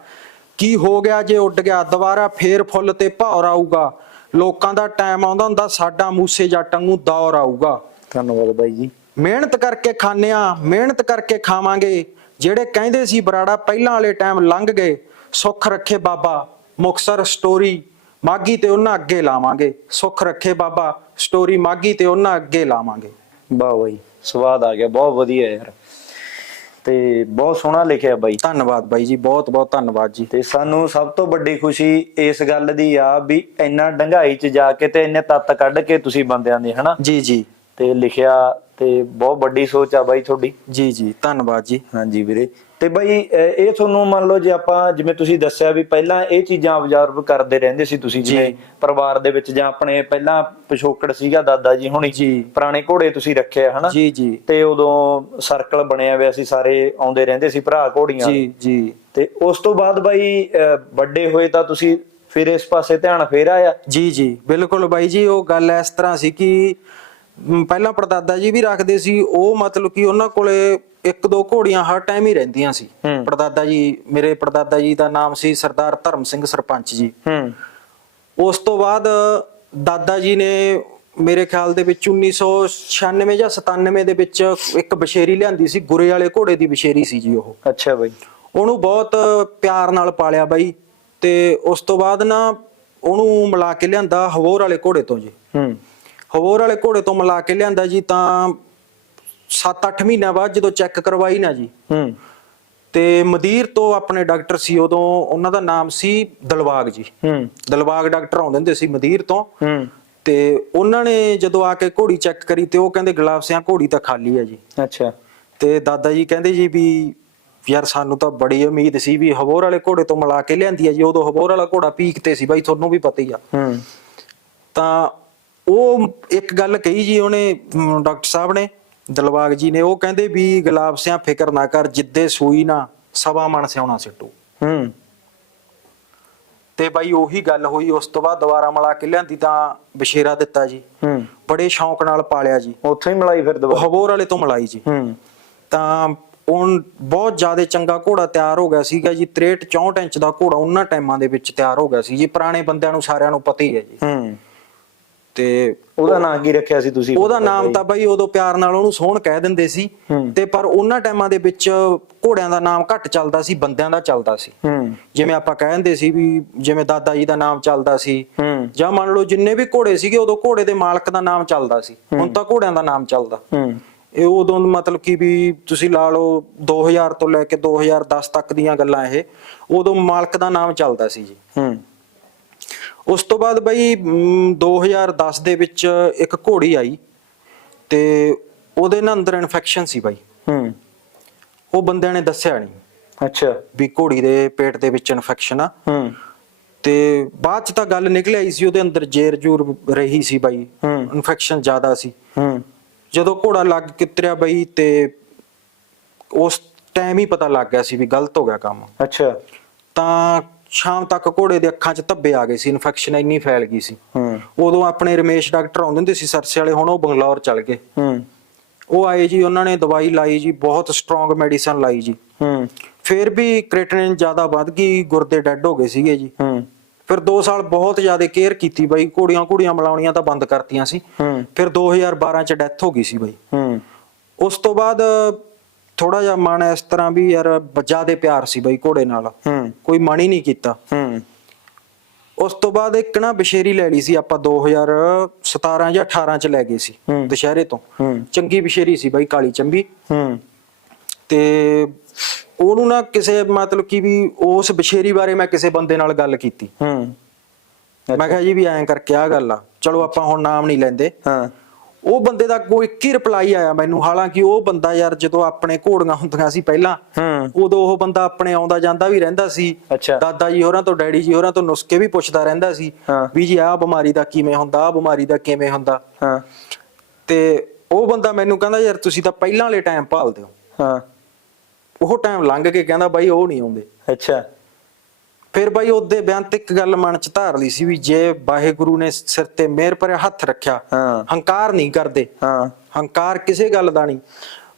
ਕੀ ਹੋ ਗਿਆ ਜੇ ਉੱਡ ਗਿਆ ਦੁਬਾਰਾ ਫੇਰ ਫੁੱਲ ਤੇ ਭੌਰ ਆਊਗਾ। ਲੋਕਾਂ ਦਾ ਟਾਈਮ ਆਉਂਦਾ ਹੁੰਦਾ ਸਾਡਾ ਮੂਸੇ ਜੱਟਾਂ ਨੂੰ ਦੌਰ ਆਊਗਾ। ਧੰਨਵਾਦ ਬਾਈ ਜੀ। ਮਿਹਨਤ ਕਰਕੇ ਖਾਂਦੇ ਆ ਮਿਹਨਤ ਕਰਕੇ ਖਾਵਾਂਗੇ। ਜਿਹੜੇ ਕਹਿੰਦੇ ਸੀ ਬਰਾੜਾ ਪਹਿਲਾਂ ਵਾਲੇ ਟਾਈਮ ਲੰਘ ਗਏ ਸੁੱਖ ਰੱਖੇ ਬਾਬਾ ਮੁਕਸਰ ਸਟੋਰੀ ਮਾਗੀ ਤੇ ਉਹਨਾਂ ਅੱਗੇ ਲਾਵਾਂਗੇ। ਸੁੱਖ ਰੱਖੇ ਬਾਬਾ ਸਟੋਰੀ ਮਾਗੀ ਤੇ ਉਹਨਾਂ ਅੱਗੇ ਲਾਵਾਂਗੇ। ਵਾਹ ਬਾਈ ਸਵਾਦ ਆ ਗਿਆ ਬਹੁਤ ਵਧੀਆ ਯਾਰ। ਤੇ ਬਹੁਤ ਸੋਹਣਾ ਲਿਖਿਆ ਬਾਈ। ਧੰਨਵਾਦ ਬਾਈ ਜੀ ਬਹੁਤ ਬਹੁਤ ਧੰਨਵਾਦ ਜੀ। ਤੇ ਸਾਨੂੰ ਸਭ ਤੋਂ ਵੱਡੀ ਖੁਸ਼ੀ ਇਸ ਗੱਲ ਦੀ ਆ ਵੀ ਇੰਨਾ ਡੰਗਾਈ ਚ ਜਾ ਕੇ ਤੇ ਇੰਨੇ ਤੱਤ ਕੱਢ ਕੇ ਤੁਸੀਂ ਬੰਦਿਆਂ ਦੇ ਹਨਾ? ਜੀ ਜੀ। ਤੇ ਲਿਖਿਆ ਤੇ ਬਹੁਤ ਵੱਡੀ ਸੋਚ ਆ ਬਾਈ ਤੁਹਾਡੀ। ਜੀ ਜੀ ਧੰਨਵਾਦ ਜੀ। ਹਾਂਜੀ ਵੀਰੇ। ਤੇ ਬਾਈ ਇਹ ਤੁਹਾਨੂੰ ਮੰਨ ਲਓ ਜੇ ਆਪਾਂ ਜਿਵੇਂ ਤੁਸੀਂ ਦੱਸਿਆ ਵੀ ਪਹਿਲਾਂ ਇਹ ਚੀਜ਼ਾਂ ਆਬਜ਼ਰਵ ਕਰਦੇ ਰਹਿੰਦੇ ਸੀ ਤੁਸੀਂ ਜਿਵੇਂ ਪਰਿਵਾਰ ਦੇ ਵਿੱਚ ਜਾਂ ਆਪਣੇ ਪਹਿਲਾਂ ਪਿਛੋਕੜ ਸੀਗਾ ਦਾਦਾ ਜੀ ਹੁਣੀ ਜੀ। ਪੁਰਾਣੇ ਘੋੜੇ ਤੁਸੀਂ ਰੱਖੇ ਆ ਹਨਾ? ਜੀ ਜੀ। ਤੇ ਉਦੋਂ ਸਰਕਲ ਬਣਿਆ ਹੋਇਆ ਸੀ ਸਾਰੇ ਆਉਂਦੇ ਰਹਿੰਦੇ ਸੀ ਭਰਾ ਘੋੜੀਆਂ। ਜੀ ਜੀ। ਤੇ ਉਸ ਤੋਂ ਬਾਅਦ ਬਾਈ ਵੱਡੇ ਹੋਏ ਤਾਂ ਤੁਸੀਂ ਫਿਰ ਇਸ ਪਾਸੇ ਧਿਆਨ ਫੇਰ ਆਇਆ? ਜੀ ਜੀ। ਬਿਲਕੁਲ ਬਾਈ ਜੀ ਉਹ ਗੱਲ ਇਸ ਤਰ੍ਹਾਂ ਸੀ ਕਿ ਪਹਿਲਾਂ ਪੜਦਾਦਾ ਜੀ ਵੀ ਰੱਖਦੇ ਸੀ ਉਹ ਮਤਲਬ ਕਿ ਉਹਨਾਂ ਕੋਲੇ ਇੱਕ ਦੋ ਘੋੜੀਆਂ ਹਰ ਟਾਈਮ ਹੀ ਰਹਿੰਦੀਆਂ ਸੀ। ਹੂੰ। ਪੜਦਾਦਾ ਜੀ ਮੇਰੇ ਪੜਦਾਦਾ ਜੀ ਦਾ ਨਾਮ ਸੀ ਸਰਦਾਰ ਧਰਮ ਸਿੰਘ ਸਰਪੰਚ ਜੀ। ਹੂੰ। ਉਸ ਤੋਂ ਬਾਅਦ ਦਾਦਾ ਜੀ ਨੇ ਮੇਰੇ ਖਿਆਲ ਦੇ ਵਿੱਚ 1996 ਜਾਂ 97 ਦੇ ਵਿੱਚ ਇੱਕ ਬਸ਼ੇਰੀ ਲਿਆਂਦੀ ਸੀ ਗੁਰੇ ਵਾਲੇ ਘੋੜੇ ਦੀ ਬਸ਼ੇਰੀ ਸੀ ਜੀ ਉਹ। ਅੱਛਾ ਬਾਈ। ਉਹਨੂੰ ਬਹੁਤ ਪਿਆਰ ਨਾਲ ਪਾਲਿਆ ਬਾਈ ਤੇ ਉਸ ਤੋਂ ਬਾਅਦ ਨਾ ਉਹਨੂੰ ਮਿਲਾ ਕੇ ਲਿਆਂਦਾ ਹਵੋਰ ਵਾਲੇ ਘੋੜੇ ਤੋਂ ਜੀ। ਹੂੰ। ਹਵੋਰ ਵਾਲੇ ਘੋੜੇ ਤੋਂ ਮਿਲਾ ਕੇ ਲਿਆਂਦਾ ਜੀ ਤਾਂ 7-8 ਮਹੀਨਿਆਂ ਬਾਅਦ ਜਦੋਂ ਚੈੱਕ ਕਰਵਾਈ ਨਾ ਜੀ। ਹੂੰ। ਤੇ ਮਦੀਰ ਤੋਂ ਆਪਣੇ ਡਾਕਟਰ ਸੀ ਉਦੋਂ ਉਹਨਾਂ ਦਾ ਨਾਮ ਸੀ ਦਲਬਾਗ ਜੀ। ਹੂੰ। ਦਲਬਾਗ ਡਾਕਟਰ ਆਉਂਦੇ ਹੁੰਦੇ ਸੀ ਮਦੀਰ ਤੋਂ। ਹੂੰ। ਤੇ ਉਹਨਾਂ ਨੇ ਜਦੋਂ ਆ ਕੇ ਘੋੜੀ ਚੈੱਕ ਕਰੀ ਤੇ ਉਹ ਕਹਿੰਦੇ ਗੁਲਾਬ ਸਿਆਂ ਘੋੜੀ ਤਾਂ ਖਾਲੀ ਹੈ ਜੀ। ਅੱਛਾ। ਤੇ ਦਾਦਾ ਜੀ ਕਹਿੰਦੇ ਜੀ ਵੀ ਯਾਰ ਸਾਨੂੰ ਤਾਂ ਬੜੀ ਉਮੀਦ ਸੀ ਵੀ ਹਬੋਰ ਵਾਲੇ ਘੋੜੇ ਤੋਂ ਮਿਲਾ ਕੇ ਲਿਆਂਦੀ ਹੈ ਜੀ। ਉਦੋਂ ਹਬੋਰ ਵਾਲਾ ਘੋੜਾ ਪੀਕ ਤੇ ਸੀ ਬਾਈ ਤੁਹਾਨੂੰ ਵੀ ਪਤਾ ਹੀ ਆ। ਹੂੰ। ਤਾਂ ਉਹ ਇੱਕ ਗੱਲ ਕਹੀ ਜੀ ਉਹਨੇ ਡਾਕਟਰ ਸਾਹਿਬ ਨੇ ਦਲਬਾਗ ਜੀ ਨੇ ਉਹ ਕਹਿੰਦੇ ਵੀ ਗੁਲਾਬ ਸਿਆਂ ਫਿਕਰ ਨਾ ਕਰ ਜਿੱਦੇ ਸੂਈ ਨਾ ਸਵਾ ਮਣ ਸਿਆਉਣਾ ਸਿੱਟੂ। ਹੂੰ। ਤੇ ਬਾਈ ਉਹੀ ਗੱਲ ਹੋਈ ਉਸ ਤੋਂ ਬਾਅਦ ਦੁਬਾਰਾ ਮਿਲਾ ਕੇ ਲਿਆਂਦੀ ਤਾਂ ਬਸ਼ੇਰਾ ਦਿੱਤਾ ਜੀ। ਹੂੰ। ਬੜੇ ਸ਼ੌਂਕ ਨਾਲ ਪਾਲਿਆ ਜੀ। ਉੱਥੇ ਹੀ ਮਲਾਈ ਫਿਰ ਦੁਬਾਰਾ। ਹਬੋਰ ਵਾਲੇ ਤੋਂ ਮਲਾਈ ਜੀ। ਹੂੰ। ਤਾਂ ਉਹ ਬਹੁਤ ਜ਼ਿਆਦਾ ਚੰਗਾ ਘੋੜਾ ਤਿਆਰ ਹੋ ਗਿਆ ਸੀਗਾ ਜੀ 63 64 ਇੰਚ ਦਾ ਘੋੜਾ ਉਹਨਾਂ ਟਾਈਮਾਂ ਦੇ ਵਿੱਚ ਤਿਆਰ ਹੋ ਗਿਆ ਸੀ ਜੀ ਪੁਰਾਣੇ ਬੰਦਿਆਂ ਨੂੰ ਸਾਰਿਆਂ ਨੂੰ ਪਤਾ ਹੀ ਹੈ ਜੀ। ਹੂੰ। ਤੇ ਉਹਦਾ ਨਾਂ ਕੀ ਰੱਖਿਆ ਸੀ ਤੁਸੀਂ? ਉਹਦਾ ਨਾਮ ਤਾਂ ਬਾਈ ਉਦੋਂ ਪਿਆਰ ਨਾਲ ਉਹਨੂੰ ਸੋਹਣ ਕਹਿ ਦਿੰਦੇ ਸੀ। ਤੇ ਪਰ ਉਹਨਾਂ ਟਾਈਮਾਂ ਦੇ ਵਿੱਚ ਘੋੜਿਆਂ ਦਾ ਨਾਮ ਘੱਟ ਚੱਲਦਾ ਸੀ ਬੰਦਿਆਂ ਦਾ ਚੱਲਦਾ ਸੀ। ਜਿਵੇਂ ਆਪਾਂ ਕਹਿੰਦੇ ਸੀ ਵੀ ਜਿਵੇਂ ਦਾਦਾ ਜੀ ਦਾ ਨਾਮ ਚੱਲਦਾ ਸੀ। ਜਾਂ ਮੰਨ ਲਓ ਜਿੰਨੇ ਵੀ ਘੋੜੇ ਸੀਗੇ ਉਦੋਂ ਘੋੜੇ ਦੇ ਮਾਲਕ ਦਾ ਨਾਮ ਚੱਲਦਾ ਸੀ। ਹੁਣ ਤਾਂ ਘੋੜਿਆਂ ਦਾ ਨਾਮ ਚੱਲਦਾ। ਇਹ ਉਦੋਂ ਮਤਲਬ ਕਿ ਵੀ ਤੁਸੀਂ ਲਾ ਲਓ 2000 ਤੋਂ ਲੈ ਕੇ 2010 ਤੱਕ ਦੀਆਂ ਗੱਲਾਂ ਇਹ ਉਦੋਂ ਮਾਲਕ ਦਾ ਨਾਮ ਚੱਲਦਾ ਸੀ ਜੀ। ਹੂੰ। ਉਸ ਤੋਂ ਬਾਅਦ ਬਈ ਮ, 2010 ਦੇ ਵਿੱਚ ਇੱਕ ਘੋੜੀ ਆਈ ਤੇ ਉਹਦੇ ਨਾਲ ਅੰਦਰ ਇਨਫੈਕਸ਼ਨ ਸੀ ਬਾਈ। ਹੂੰ। ਉਹ ਬੰਦਿਆਂ ਨੇ ਦੱਸਿਆ ਨਹੀਂ ਅੱਛਾ। ਵੀ ਘੋੜੀ ਦੇ ਪੇਟ ਦੇ ਵਿੱਚ ਇਨਫੈਕਸ਼ਨ ਆ। ਹੂੰ। ਤੇ ਬਾਅਦ ਚ ਤਾਂ ਗੱਲ ਨਿਕਲ ਆਈ ਸੀ ਉਹਦੇ ਅੰਦਰ ਜੇਰ ਜੂਰ ਰਹੀ ਸੀ ਬਾਈ। ਹੂੰ। ਇਨਫੈਕਸ਼ਨ ਜ਼ਿਆਦਾ ਸੀ। ਹੂੰ। ਜਦੋਂ ਘੋੜਾ ਲੱਗ ਕਿਤਰਿਆ ਬਈ ਤੇ ਉਸ ਟਾਈਮ ਹੀ ਪਤਾ ਲੱਗ ਗਿਆ ਸੀ ਵੀ ਗਲਤ ਹੋ ਗਿਆ ਕੰਮ। ਅੱਛਾ। ਤਾਂ ਸ਼ਾਮ ਤੱਕ ਘੋੜੇ ਦੇ ਅੱਖਾਂ 'ਚ ਧੱਬੇ ਆ ਗਏ ਸੀ ਇਨਫੈਕਸ਼ਨ ਇੰਨੀ ਫੈਲ ਗਈ ਸੀ। ਹੂੰ। ਉਦੋਂ ਆਪਣੇ ਰਮੇਸ਼ ਡਾਕਟਰ ਆਉਂਦੇ ਹੁੰਦੇ ਸੀ ਸਰਸੇ ਵਾਲੇ ਹੁਣ ਉਹ ਬੰਗਲੌਰ ਚਲ ਗਏ। ਹੂੰ। ਉਹ ਆਏ ਜੀ ਉਹਨਾਂ ਨੇ ਦਵਾਈ ਲਾਈ ਜੀ ਬਹੁਤ ਸਟਰੋਂਗ ਮੈਡੀਸਨ ਲਾਈ ਜੀ। ਹੂੰ। ਫਿਰ ਵੀ ਕ੍ਰੇਟਿਨਿਨ ਜ਼ਿਆਦਾ ਵੱਧ ਗਈ ਗੁਰਦੇ ਡੈੱਡ ਹੋ ਗਏ ਸੀਗੇ ਜੀ। ਹੂੰ। ਫਿਰ 2 ਸਾਲ ਬਹੁਤ ਜ਼ਿਆਦਾ ਕੇਅਰ ਕੀਤੀ ਬਾਈ ਘੋੜੀਆਂ ਘੋੜੀਆਂ ਮਿਲਾਉਣੀਆਂ ਤਾਂ ਬੰਦ ਕਰਤੀਆਂ ਸੀ। ਹੂੰ। ਫਿਰ 2012 ਚ ਡੈਥ ਹੋ ਗਈ ਸੀ ਬਾਈ। ਹੂੰ। ਉਸ ਤੋਂ ਬਾਅਦ ਥੋੜਾ ਜਿਹਾ ਮਨ ਇਸ ਤਰ੍ਹਾਂ ਵੀ ਯਾਰ ਜਿਆਦੇ ਪਿਆਰ ਸੀ ਬਾਈ ਘੋੜੇ ਨਾਲ। ਹੂੰ। ਕੋਈ ਮਨ ਹੀ ਨਹੀਂ ਕੀਤਾ। ਹੂੰ। ਉਸ ਤੋਂ ਬਾਅਦ ਇੱਕ ਨਾ ਬਸ਼ੇਰੀ ਲੈ ਲਈ ਸੀ ਆਪਾਂ 2017 ਜਾਂ 18 ਚ ਲੈ ਗਏ ਸੀ। ਦੁਸ਼ਹਿਰੇ ਤੋਂ। ਹੂੰ। ਚੰਗੀ ਬਸ਼ੇਰੀ ਸੀ ਬਾਈ ਕਾਲੀ ਚੰਬੀ। ਹੂੰ। ਤੇ ਉਹਨੂੰ ਨਾ ਕਿਸੇ ਮਤਲਬ ਕਿ ਵੀ ਉਸ ਬਸ਼ੇਰੀ ਬਾਰੇ ਮੈਂ ਕਿਸੇ ਬੰਦੇ ਨਾਲ ਗੱਲ ਕੀਤੀ। ਹੂੰ। ਮੈਂ ਕਿਹਾ ਜੀ ਵੀ ਐਂ ਕਰਕੇ ਆ ਗੱਲ ਆ। ਚਲੋ ਆਪਾਂ ਹੁਣ ਨਾਮ ਨਹੀਂ ਲੈਂਦੇ। ਹਾਂ। ਉਹ ਬੰਦੇ ਦਾ ਕੋਈ ਇੱਕ ਹੀ ਰਿਪਲਾਈ ਆਇਆ ਮੈਨੂੰ। ਹਾਲਾਂਕਿ ਉਹ ਬੰਦਾ ਯਾਰ ਜਦੋਂ ਆਪਣੇ ਘੋੜੀਆਂ ਹੁੰਦੀਆਂ ਸੀ ਪਹਿਲਾਂ ਹੂੰ। ਉਦੋਂ ਉਹ ਬੰਦਾ ਆਪਣੇ ਆਉਂਦਾ ਜਾਂਦਾ ਵੀ ਰਹਿੰਦਾ ਸੀ। ਦਾਦਾ ਜੀ ਹੋਰਾਂ ਤੋਂ ਡੈਡੀ ਜੀ ਹੋਰਾਂ ਤੋਂ ਨੁਸਖੇ ਵੀ ਪੁੱਛਦਾ ਰਹਿੰਦਾ ਸੀ। ਵੀ ਜੀ ਆਹ ਬਿਮਾਰੀ ਦਾ ਕਿਵੇਂ ਹੁੰਦਾ ਆਹ ਬਿਮਾਰੀ ਦਾ ਕਿਵੇਂ ਹੁੰਦਾ। ਹਾਂ। ਤੇ ਉਹ ਬੰਦਾ ਮੈਨੂੰ ਕਹਿੰਦਾ ਯਾਰ ਤੁਸੀਂ ਤਾਂ ਪਹਿਲਾਂ ਵਾਲੇ ਟਾਈਮ ਭਾਲਦੇ ਹੋ। ਹਾਂ। ਉਹ ਟਾਈਮ ਲੰਘ ਕੇ ਕਹਿੰਦਾ ਬਾਈ ਉਹ ਨਹੀਂ ਆਉਂਦੇ। ਅੱਛਾ। ਫਿਰ ਬਾਈ ਉਹਦੇ ਬਿਆਨ ਤੇ ਇੱਕ ਗੱਲ ਮਨ ਚ ਧਾਰ ਲਈ ਸੀ ਵੀ ਜੇ ਵਾਹਿਗੁਰੂ ਨੇ ਸਿਰ ਤੇ ਮਿਹਰ ਭਰਿਆ ਹੱਥ ਰੱਖਿਆ ਹਾਂ। ਹੰਕਾਰ ਨਹੀਂ ਕਰਦੇ ਹਾਂ। ਹੰਕਾਰ ਕਿਸੇ ਗੱਲ ਦਾ ਨਹੀਂ।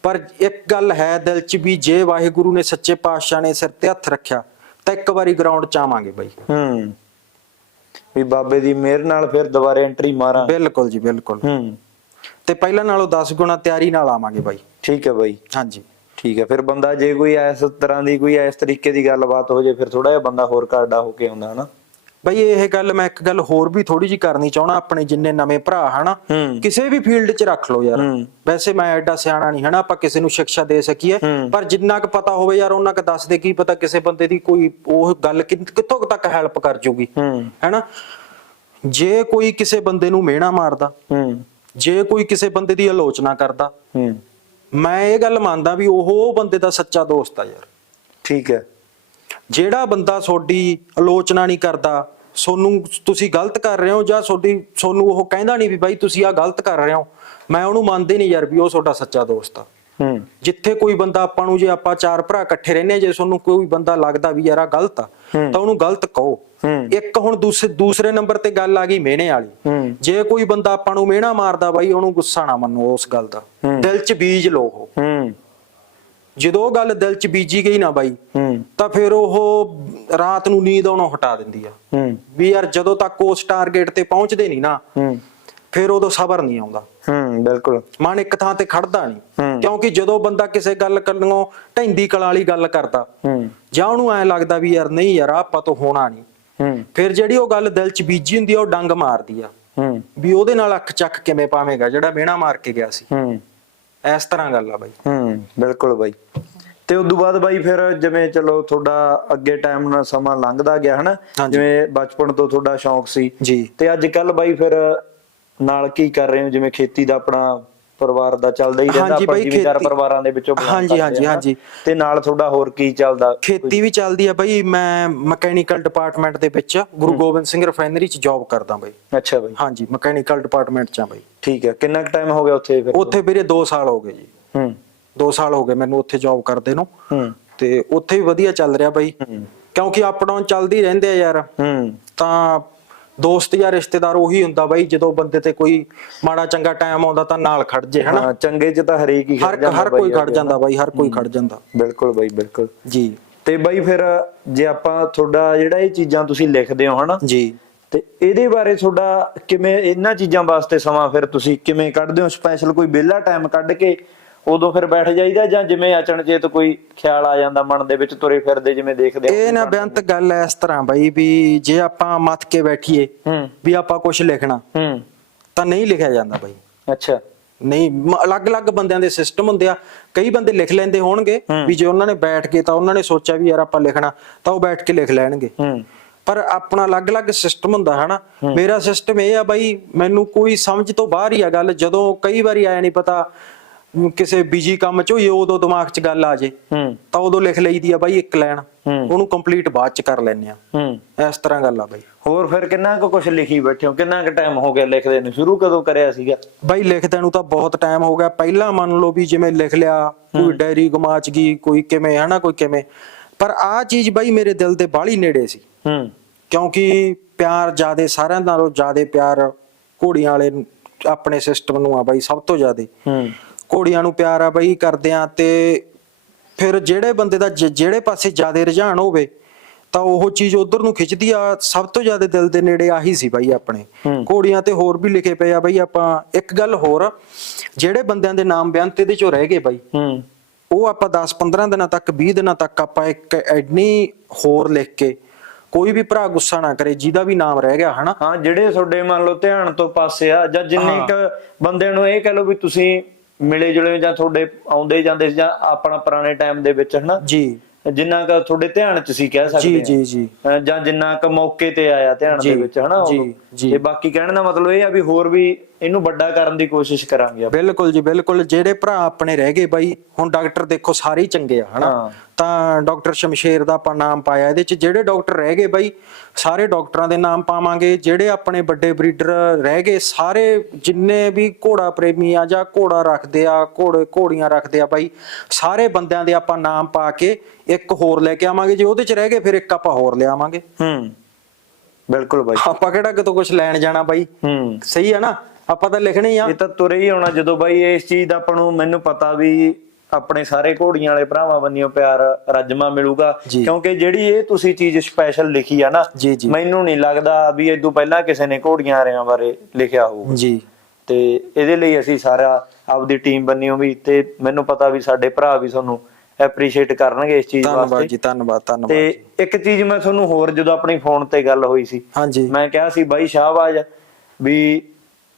ਪਰ ਇੱਕ ਗੱਲ ਹੈ ਦਿਲ 'ਚ ਵੀ ਜੇ ਵਾਹਿਗੁਰੂ ਨੇ ਸੱਚੇ ਪਾਤਸ਼ਾਹ ਨੇ ਸਿਰ ਤੇ ਹੱਥ ਰੱਖਿਆ ਤਾਂ ਇੱਕ ਵਾਰੀ ਗਰਾਊਂਡ 'ਚ ਆਵਾਂਗੇ ਬਾਈ। ਹੂੰ। ਵੀ ਬਾਬੇ ਦੀ ਮਿਹਰ ਨਾਲ ਫਿਰ ਦੁਬਾਰਾ ਐਂਟਰੀ ਮਾਰਾਂ ਬਿਲਕੁਲ ਜੀ ਬਿਲਕੁਲ। ਹੂੰ। ਤੇ ਪਹਿਲਾਂ ਨਾਲੋਂ 10 ਗੁਣਾ ਤਿਆਰੀ ਨਾਲ ਆਵਾਂਗੇ ਬਾਈ। ਠੀਕ ਹੈ ਬਾਈ। ਹਾਂਜੀ। ਠੀਕ ਹੈ ਫਿਰ ਬੰਦਾ ਜੇ ਕੋਈ ਇਸ ਤਰ੍ਹਾਂ ਦੀ ਕੋਈ ਇਸ ਤਰੀਕੇ ਦੀ ਗੱਲਬਾਤ ਹੋ ਜੇ ਫਿਰ ਥੋੜਾ ਜਿਹਾ ਬੰਦਾ ਹੋਰ ਕਾਰਡਾ ਹੋ ਕੇ ਆਉਂਦਾ ਹਨਾ? ਬਾਈ ਇਹ ਗੱਲ ਮੈਂ ਇੱਕ ਗੱਲ ਹੋਰ ਵੀ ਥੋੜੀ ਜੀ ਕਰਨੀ ਚਾਹਣਾ ਆਪਣੇ ਜਿੰਨੇ ਨਵੇਂ ਭਰਾ ਹਨਾ। ਕਿਸੇ ਵੀ ਫੀਲਡ 'ਚ ਰੱਖ ਲਓ ਯਾਰ। ਵੈਸੇ ਮੈਂ ਐਡਾ ਸਿਆਣਾ ਨਹੀਂ ਹਨਾ? ਆਪਾਂ ਕਿਸੇ ਨੂੰ ਸਿੱਖਿਆ ਦੇ ਸਕੀਏ। ਪਰ ਜਿੰਨਾ ਕੁ ਪਤਾ ਹੋਵੇ ਯਾਰ ਉਹਨਾਂ ਕੁ ਦੱਸ ਦੇ ਕੀ ਪਤਾ ਕਿਸੇ ਬੰਦੇ ਦੀ ਕੋਈ ਉਹ ਗੱਲ ਕਿੱਥੋਂ ਤੱਕ ਹੈਲਪ ਕਰ ਜੂਗੀ। ਹੈਨਾ? ਜੇ ਕੋਈ ਕਿਸੇ ਬੰਦੇ ਨੂੰ ਮਿਹਣਾ ਮਾਰਦਾ ਜੇ ਕੋਈ ਕਿਸੇ ਬੰਦੇ ਦੀ ਆਲੋਚਨਾ ਕਰਦਾ ਮੈਂ ਇਹ ਗੱਲ ਮੰਨਦਾ ਵੀ ਉਹ ਬੰਦੇ ਦਾ ਸੱਚਾ ਦੋਸਤ ਆ ਯਾਰ। ਠੀਕ ਹੈ। ਜਿਹੜਾ ਬੰਦਾ ਤੁਹਾਡੀ ਆਲੋਚਨਾ ਨਹੀਂ ਕਰਦਾ ਸੋਨੂੰ ਤੁਸੀਂ ਗਲਤ ਕਰ ਰਹੇ ਹੋ ਜਾਂ ਤੁਹਾਡੀ ਸੋਨੂੰ ਉਹ ਕਹਿੰਦਾ ਨਹੀਂ ਵੀ ਬਾਈ ਤੁਸੀਂ ਆ ਗਲਤ ਕਰ ਰਹੇ ਹੋ, ਮੈਂ ਉਹਨੂੰ ਮੰਨਦੇ ਨਹੀਂ ਯਾਰ ਵੀ ਉਹ ਤੁਹਾਡਾ ਸੱਚਾ ਦੋਸਤ ਆ। ਜਿੱਥੇ ਕੋਈ ਬੰਦਾ ਆਪਾਂ ਨੂੰ ਜੇ ਆਪਾਂ ਚਾਰ ਭਰਾ ਇਕੱਠੇ ਰਹਿੰਦੇ ਹਾਂ, ਜੇ ਤੁਹਾਨੂੰ ਕੋਈ ਬੰਦਾ ਲੱਗਦਾ ਵੀ ਯਾਰ ਆ ਗਲਤ ਆ। ਤਾਂ ਉਹਨੂੰ ਗਲਤ ਕਹੋ। ਇੱਕ ਹੁਣ ਦੂਸਰੇ ਦੂਸਰੇ ਨੰਬਰ ਤੇ ਗੱਲ ਆ ਗਈ ਮਿਹਣੇ ਵਾਲੀ। ਜੇ ਕੋਈ ਬੰਦਾ ਆਪਾਂ ਨੂੰ ਮਿਹਣਾ ਮਾਰਦਾ ਬਾਈ ਉਹਨੂੰ ਗੁੱਸਾ ਨਾ ਮੰਨੋ ਉਸ ਗੱਲ ਦਾ। ਦਿਲ 'ਚ ਬੀਜ ਲਓ ਉਹ। ਜਦੋਂ ਉਹ ਗੱਲ ਦਿਲ 'ਚ ਬੀਜੀ ਗਈ ਨਾ ਬਾਈ ਤਾਂ ਫਿਰ ਉਹ ਰਾਤ ਨੂੰ ਨੀਂਦ ਆਉਣੋਂ ਹਟਾ ਦਿੰਦੀ ਆ। ਵੀ ਯਾਰ ਜਦੋਂ ਤੱਕ ਉਸ ਟਾਰਗੇਟ ਤੇ ਪਹੁੰਚਦੇ ਨਹੀਂ ਨਾ ਫਿਰ ਉਦੋਂ ਸਬਰ ਨਹੀਂ ਆਉਂਦਾ। ਹੂੰ ਬਿਲਕੁਲ। ਮਨ ਇੱਕ ਥਾਂ ਤੇ ਖੜਦਾ। ਨਹੀਂ। ਕਿਉਂਕਿ ਜਦੋਂ ਬੰਦਾ ਕਿਸੇ ਗੱਲ ਕਰਨੋਂ ਢੈਂਦੀ ਕਲਾ ਵਾਲੀ ਗੱਲ ਕਰਦਾ ਹੂੰ। ਜਾਂ ਉਹਨੂੰ ਐ ਲੱਗਦਾ ਵੀ ਯਾਰ ਨਹੀਂ ਯਾਰ ਆਪਾਂ ਤੋਂ ਹੋਣਾ ਨਹੀਂ। ਹੂੰ। ਫਿਰ ਜਿਹੜੀ ਉਹ ਗੱਲ ਦਿਲ 'ਚ ਬੀਜੀ ਹੁੰਦੀ ਆ ਉਹ ਡੰਗ ਮਾਰਦੀ ਆ। ਹੂੰ। ਵੀ ਉਹਦੇ ਨਾਲ ਅੱਖ ਚੱਕ ਕਿਵੇਂ ਪਾਵੇਂਗਾ ਜਿਹੜਾ ਮਿਹਣਾ ਮਾਰ ਕੇ ਗਿਆ ਸੀ। ਹੂੰ। ਇਸ ਤਰ੍ਹਾਂ ਗੱਲ ਆ ਬਾਈ। ਹੂੰ ਬਿਲਕੁਲ ਬਾਈ। ਤੇ ਉਸ ਤੋਂ ਬਾਅਦ ਬਾਈ ਫਿਰ ਜਿਵੇਂ ਚਲੋ ਤੁਹਾਡਾ ਅੱਗੇ ਟਾਈਮ ਨਾਲ ਸਮਾਂ ਲੰਘਦਾ ਗਿਆ ਹਨਾ। ਜਿਵੇਂ ਬਚਪਨ ਤੋਂ ਤੁਹਾਡਾ ਸ਼ੌਂਕ ਸੀ। ਜੀ। ਤੇ ਅੱਜ ਕੱਲ ਬਾਈ ਫਿਰ ਨਾਲ ਕੀ ਕਰ ਰਹੇ ਹੋ ਜਿਵੇਂ ਖੇਤੀ ਦਾ ਆਪਣਾ ਪਰਿਵਾਰ ਦਾ ਚੱਲਦਾ ਹੀ ਰਹਿੰਦਾ ਆਪਾਂ ਜ਼ਿਮੀਂਦਾਰ ਪਰਿਵਾਰਾਂ ਦੇ ਵਿੱਚੋਂ ਹਾਂਜੀ, ਹਾਂਜੀ। ਹਾਂਜੀ। ਤੇ ਨਾਲ ਤੁਹਾਡਾ ਹੋਰ ਕੀ ਚੱਲਦਾ? ਖੇਤੀ ਵੀ ਚੱਲਦੀ ਆ ਬਈ ਮੈਂ ਮਕੈਨੀਕਲ ਡਿਪਾਰਟਮੈਂਟ ਦੇ ਵਿੱਚ ਗੁਰੂ ਗੋਬਿੰਦ ਸਿੰਘ ਰਿਫਾਈਨਰੀ 'ਚ ਜੌਬ ਕਰਦਾ ਬਈ। ਅੱਛਾ ਬਾਈ। ਹਾਂਜੀ ਮਕੈਨੀਕਲ ਡਿਪਾਰਟਮੈਂਟ 'ਚ ਆ ਬਈ। ਠੀਕ ਹੈ ਕਿੰਨਾ ਕੁ ਟਾਈਮ ਹੋ ਗਿਆ ਉੱਥੇ ਫਿਰ? ਉੱਥੇ ਵੀਰੇ 2 ਸਾਲ ਹੋ ਗਏ ਜੀ। ਹੂੰ। 2 ਸਾਲ ਹੋ ਗਏ ਮੈਨੂੰ ਉੱਥੇ ਜੌਬ ਕਰਦੇ ਨੂੰ। ਹੂੰ। ਤੇ ਉੱਥੇ ਵੀ ਵਧੀਆ ਚੱਲ ਰਿਹਾ ਬਈ। ਹੂੰ। ਕਿਉਂਕਿ ਅਪ ਡਾਊਨ ਚੱਲਦੀ ਰਹਿੰਦੇ ਆ ਯਾਰ। ਹੂੰ। ਤਾਂ ਦੋਸਤ ਜਾਂ ਰਿਸ਼ਤੇਦਾਰ ਉਹੀ ਹੁੰਦਾ ਬਾਈ ਜਦੋਂ ਬੰਦੇ ਤੇ ਕੋਈ ਮਾੜਾ ਚੰਗਾ ਟਾਈਮ ਆਉਂਦਾ ਤਾਂ ਨਾਲ ਖੜ ਜੇ ਹਨਾ? ਹਾਂ ਚੰਗੇ ਚ ਤਾਂ ਹਰੇਕ ਹੀ ਖੜ ਹਰ ਜਾਂਦਾ ਹਰ ਬਾਈ ਕੋਈ ਖੜ ਜਾਂਦਾ ਬਾਈ ਹਰ ਕੋਈ ਖੜ ਜਾਂਦਾ। ਬਿਲਕੁਲ ਬਾਈ ਬਿਲਕੁਲ। ਜੀ। ਤੇ ਬਾਈ ਫਿਰ ਜੇ ਆਪਾਂ ਤੁਹਾਡਾ ਜਿਹੜਾ ਇਹ ਚੀਜ਼ਾਂ ਤੁਸੀਂ ਲਿਖਦੇ ਹੋ ਹਨਾ? ਜੀ। ਤੇ ਇਹਦੇ ਬਾਰੇ ਤੁਹਾਡਾ ਕਿਵੇਂ ਇਹਨਾਂ ਚੀਜ਼ਾਂ ਵਾਸਤੇ ਸਮਾਂ ਫਿਰ ਤੁਸੀਂ ਕਿਵੇਂ ਕੱਢਦੇ ਹੋ? ਸਪੈਸ਼ਲ ਕੋਈ ਵਿਹਲਾ ਟਾਈਮ ਕੱਢ ਕੇ ਉਦੋਂ ਫਿਰ ਬੈਠ ਜਾਈਦਾ ਜਾਂ ਜਿਵੇਂ ਅਚਨਚੇਤ ਕੋਈ ਖਿਆਲ ਆ ਜਾਂਦਾ ਮਨ ਦੇ ਵਿੱਚ ਤੁਰੇ ਫਿਰਦੇ ਜਿਵੇਂ ਦੇਖਦੇ ਇਹ ਨਾ ਬੇਅੰਤ ਗੱਲ ਐ ਇਸ ਤਰ੍ਹਾਂ ਬਾਈ ਵੀ ਜੇ ਆਪਾਂ ਮੱਥ ਕੇ ਬੈਠੀਏ ਵੀ ਆਪਾਂ ਕੁਝ ਲਿਖਣਾ ਹੂੰ। ਤਾਂ ਨਹੀਂ ਲਿਖਿਆ ਜਾਂਦਾ ਬਾਈ। ਅੱਛਾ। ਨਹੀਂ ਅਲੱਗ-ਅਲੱਗ ਬੰਦਿਆਂ ਦੇ ਸਿਸਟਮ ਹੁੰਦੇ ਆ। ਕਈ ਬੰਦੇ ਲਿਖ ਲੈਂਦੇ ਹੋਣਗੇ ਵੀ ਜੇ ਉਹਨਾਂ ਨੇ ਬੈਠ ਕੇ ਤਾਂ ਉਹਨਾਂ ਨੇ ਸੋਚਿਆ ਵੀ ਯਾਰ ਆਪਾਂ ਲਿਖਣਾ ਤਾਂ ਉਹ ਬੈਠ ਕੇ ਲਿਖ ਲੈਣਗੇ। ਹੂੰ। ਪਰ ਆਪਣਾ ਅਲੱਗ-ਅਲੱਗ ਸਿਸਟਮ ਹੁੰਦਾ ਹਨਾ। ਮੇਰਾ ਸਿਸਟਮ ਇਹ ਆ ਬਾਈ ਮੈਨੂੰ ਕੋਈ ਸਮਝ ਤੋਂ ਬਾਹਰ ਹੀ ਆ ਗੱਲ ਜਦੋਂ ਕਈ ਵਾਰੀ ਆਇਆ ਨਹੀਂ ਪਤਾ ਕਿਸੇ ਬਿਜ਼ੀ ਕੰਮ ਚ ਹੋਈਏ ਉਦੋਂ ਦਿਮਾਗ 'ਚ ਗੱਲ ਆ ਜੇ। ਹੂੰ। ਤਾਂ ਉਦੋਂ ਲਿਖ ਲਈਦੀ ਆ ਬਾਈ ਇੱਕ ਲਾਈਨ। ਉਹਨੂੰ ਕੰਪਲੀਟ ਬਾਅਦ ਚ ਕਰ ਲੈਨੇ ਆ। ਹੂੰ। ਇਸ ਤਰ੍ਹਾਂ ਗੱਲ ਆ ਬਾਈ। ਹੋਰ ਫਿਰ ਕਿੰਨਾ ਕੁ ਕੁਝ ਲਿਖੀ ਬੈਠੇ ਹੋ? ਕਿੰਨਾ ਕੁ ਟਾਈਮ ਹੋ ਗਿਆ ਲਿਖਦੇ ਨੂੰ? ਸ਼ੁਰੂ ਕਦੋਂ ਕਰਿਆ ਸੀਗਾ? ਬਾਈ ਲਿਖਦਿਆਂ ਨੂੰ ਤਾਂ ਬਹੁਤ ਟਾਈਮ ਹੋ ਗਿਆ। ਪਹਿਲਾਂ ਮੰਨ ਲਓ ਵੀ ਜਿਵੇਂ ਲਿਖ ਲਿਆ ਕੋਈ ਡਾਇਰੀ ਗਮਾਚ ਗਈ ਕੋਈ ਕਿਵੇਂ ਹਨਾ ਕੋਈ ਕਿਵੇਂ। ਪਰ ਆਹ ਚੀਜ਼ ਬਾਈ ਮੇਰੇ ਦਿਲ ਦੇ ਬਾਹਲੀ ਨੇੜੇ ਸੀ। ਹੂੰ। ਕਿਉਂਕਿ ਪਿਆਰ ਜਿਆਦੇ ਸਾਰਿਆਂ ਨਾਲੋਂ ਜਿਆਦੇ ਪਿਆਰ ਘੋੜੀਆਂ ਵਾਲੇ ਆਪਣੇ ਸਿਸਟਮ ਨੂੰ ਆ ਬਾਈ ਸਭ ਤੋਂ ਜਿਆਦੇ। ਹੂੰ। ਘੋੜੀਆਂ ਨੂੰ ਪਿਆਰ ਆ ਬਾਈ ਕਰਦੇ ਆ ਤੇ ਫਿਰ ਜਿਹੜੇ ਬੰਦੇ ਦਾ ਜਿਹੜੇ ਪਾਸੇ ਜਿਆਦੇ ਰੁਝਾਨ ਹੋਵੇ ਤਾਂ ਉਹ ਚੀਜ਼ ਉਧਰ ਨੂੰ ਖਿੱਚਦੀ ਆ ਸਭ ਤੋਂ ਜਿਆਦੇ ਦਿਲ ਦੇ ਨੇੜੇ ਆਹੀ ਸੀ ਬਾਈ ਆਪਣੇ। ਘੋੜੀਆਂ ਤੇ ਹੋਰ ਵੀ ਲਿਖੇ ਪਏ ਆ ਬਾਈ ਆਪਾਂ ਇੱਕ ਗੱਲ ਹੋਰ ਜਿਹੜੇ ਬੰਦਿਆਂ ਦੇ ਨਾਮ ਬਿਆਨ ਤੇ ਇਹਦੇ ਚੋਂ ਰਹਿ ਗਏ ਬਾਈ। ਉਹ ਆਪਾਂ 10-15 ਦਿਨਾਂ ਤੱਕ 20 ਦਿਨਾਂ ਤੱਕ ਆਪਾਂ ਇੱਕ ਐਡਨੀ ਹੋਰ ਲਿਖ ਕੇ ਕੋਈ ਵੀ ਭਰਾ ਗੁੱਸਾ ਨਾ ਕਰੇ ਜਿਹਦਾ ਵੀ ਨਾਮ ਰਹਿ ਗਿਆ ਹਨਾ? ਹਾਂ ਜਿਹੜੇ ਤੁਹਾਡੇ ਮੰਨ ਲਓ ਧਿਆਨ ਤੋਂ ਪਾਸੇ ਆ ਜਾਂ ਜਿੰਨੇ ਕ ਬੰਦਿਆਂ ਨੂੰ ਇਹ ਕਹ ਲਓ ਵੀ ਤੁਸੀਂ ਮਿਲੇ ਜੁਲੇ ਜਾਂ ਤੁਹਾਡੇ ਆਉਂਦੇ ਜਾਂਦੇ ਸੀ ਜਾਂ ਆਪਣਾ ਪੁਰਾਣੇ ਟਾਈਮ ਦੇ ਵਿੱਚ ਹਨਾ ਜੀ ਜਿੰਨਾ ਕ ਤੁਹਾਡੇ ਧਿਆਨ ਚ ਸੀ ਕਹਿ ਸਕਦੇ ਜੀ। ਜੀ ਜੀ ਜਾਂ ਜਿੰਨਾ ਕ ਮੌਕੇ ਤੇ ਆਇਆ ਧਿਆਨ ਦੇ ਵਿੱਚ ਹਨਾ। ਜੀ। ਤੇ ਬਾਕੀ ਕਹਿਣ ਦਾ ਮਤਲਬ ਇਹ ਆ ਵੀ ਹੋਰ ਵੀ ਇਹਨੂੰ ਵੱਡਾ ਕਰਨ ਦੀ ਕੋਸ਼ਿਸ਼ ਕਰਾਂਗੇ ਆਪਾਂ। ਬਿਲਕੁਲ ਜੀ ਬਿਲਕੁਲ। ਜਿਹੜੇ ਭਰਾ ਆਪਣੇ ਰਹਿ ਗਏ ਬਾਈ ਹੁਣ ਡਾਕਟਰ ਦੇਖੋ ਸਾਰੇ ਹੀ ਚੰਗੇ ਆ ਹਾਂ। ਹਨਾ ਤਾਂ ਡਾਕਟਰ ਸ਼ਮਸ਼ੇਰ ਦਾ ਆਪਾਂ ਨਾਮ ਪਾਇਆ ਇਹਦੇ ਚ ਜਿਹੜੇ ਡਾਕਟਰ ਰਹਿ ਗਏ ਬਾਈ ਸਾਰੇ ਡਾਕਟਰਾਂ ਦੇ ਨਾਮ ਪਾਵਾਂਗੇ। ਜਿਹੜੇ ਆਪਣੇ ਵੱਡੇ ਬਰੀਡਰ ਰਹਿ ਗਏ ਸਾਰੇ ਜਿੰਨੇ ਵੀ ਘੋੜਾ ਪ੍ਰੇਮੀ ਆ ਜਾਂ ਘੋੜਾ ਰੱਖਦੇ ਆ ਘੋੜੇ ਘੋੜੀਆਂ ਰੱਖਦੇ ਆ ਬਾਈ ਸਾਰੇ ਬੰਦਿਆਂ ਦੇ ਆਪਾਂ ਨਾਮ ਪਾ ਕੇ ਇੱਕ ਹੋਰ ਲੈ ਕੇ ਆਵਾਂਗੇ। ਜੇ ਉਹਦੇ ਚ ਰਹਿ ਗਏ ਫਿਰ ਇੱਕ ਆਪਾਂ ਹੋਰ ਲਿਆਵਾਂਗੇ। ਹੂੰ। ਬਿਲਕੁਲ ਬਾਈ। ਆਪਾਂ ਕਿਹੜਾ ਕਿਤੋਂ ਕੁਝ ਲੈਣ ਜਾਣਾ ਬਾਈ? ਹੂੰ। ਸਹੀ ਆ ਨਾ? ਆਪਾਂ ਤਾਂ ਲਿਖਣੀ ਆ। ਇਹ ਤਾਂ ਤੁਰੇ ਹੀ ਹੋਣਾ ਜਦੋਂ ਬਾਈ ਇਸ ਚੀਜ਼ ਦਾ ਆਪਾਂ ਨੂੰ ਮੈਨੂੰ ਪਤਾ ਵੀ ਆਪਣੇ ਸਾਰੇ ਘੋੜੀਆਂ ਵਾਲੇ ਭਰਾਵਾਂ ਬੰਨਿਓ ਪਿਆਰ ਰੱਜਮਾ ਮਿਲੂਗਾ। ਜੀ। ਕਿਉਂਕਿ ਜਿਹੜੀ ਇਹ ਤੁਸੀਂ ਚੀਜ਼ ਸਪੈਸ਼ਲ ਲਿਖੀ ਆ ਨਾ ਜੀ, ਜੀ। ਮੈਨੂੰ ਨਹੀਂ ਲੱਗਦਾ ਵੀ ਇਦੋਂ ਪਹਿਲਾਂ ਕਿਸੇ ਨੇ ਘੋੜੀਆਂ ਵਾਲਿਆਂ ਬਾਰੇ ਲਿਖਿਆ ਹੋਊਗਾ। ਜੀ। ਤੇ ਇਹਦੇ ਲਈ ਅਸੀਂ ਸਾਰਾ ਆਪਦੀ ਟੀਮ ਬੰਨਿਓ ਵੀ ਤੇ ਮੈਨੂੰ ਪਤਾ ਵੀ ਸਾਡੇ ਭਰਾ ਵੀ ਤੁਹਾਨੂੰ ਐਪਰੀਸ਼ੀਏਟ ਕਰਨਗੇ ਇਸ ਚੀਜ਼ ਧੰਨਵਾਦ ਵਾਸਤੇ। ਜੀ ਧੰਨਵਾਦ ਧੰਨਵਾਦ ਤੇ ਇੱਕ ਚੀਜ਼ ਮੈਂ ਤੁਹਾਨੂੰ ਹੋਰ ਜਦੋਂ ਆਪਣੀ ਫੋਨ ਤੇ ਗੱਲ ਹੋਈ ਸੀ ਹਾਂਜੀ। ਮੈਂ ਕਿਹਾ ਸੀ ਬਾਈ ਸ਼ਾਹਬਾਜ਼ ਵੀ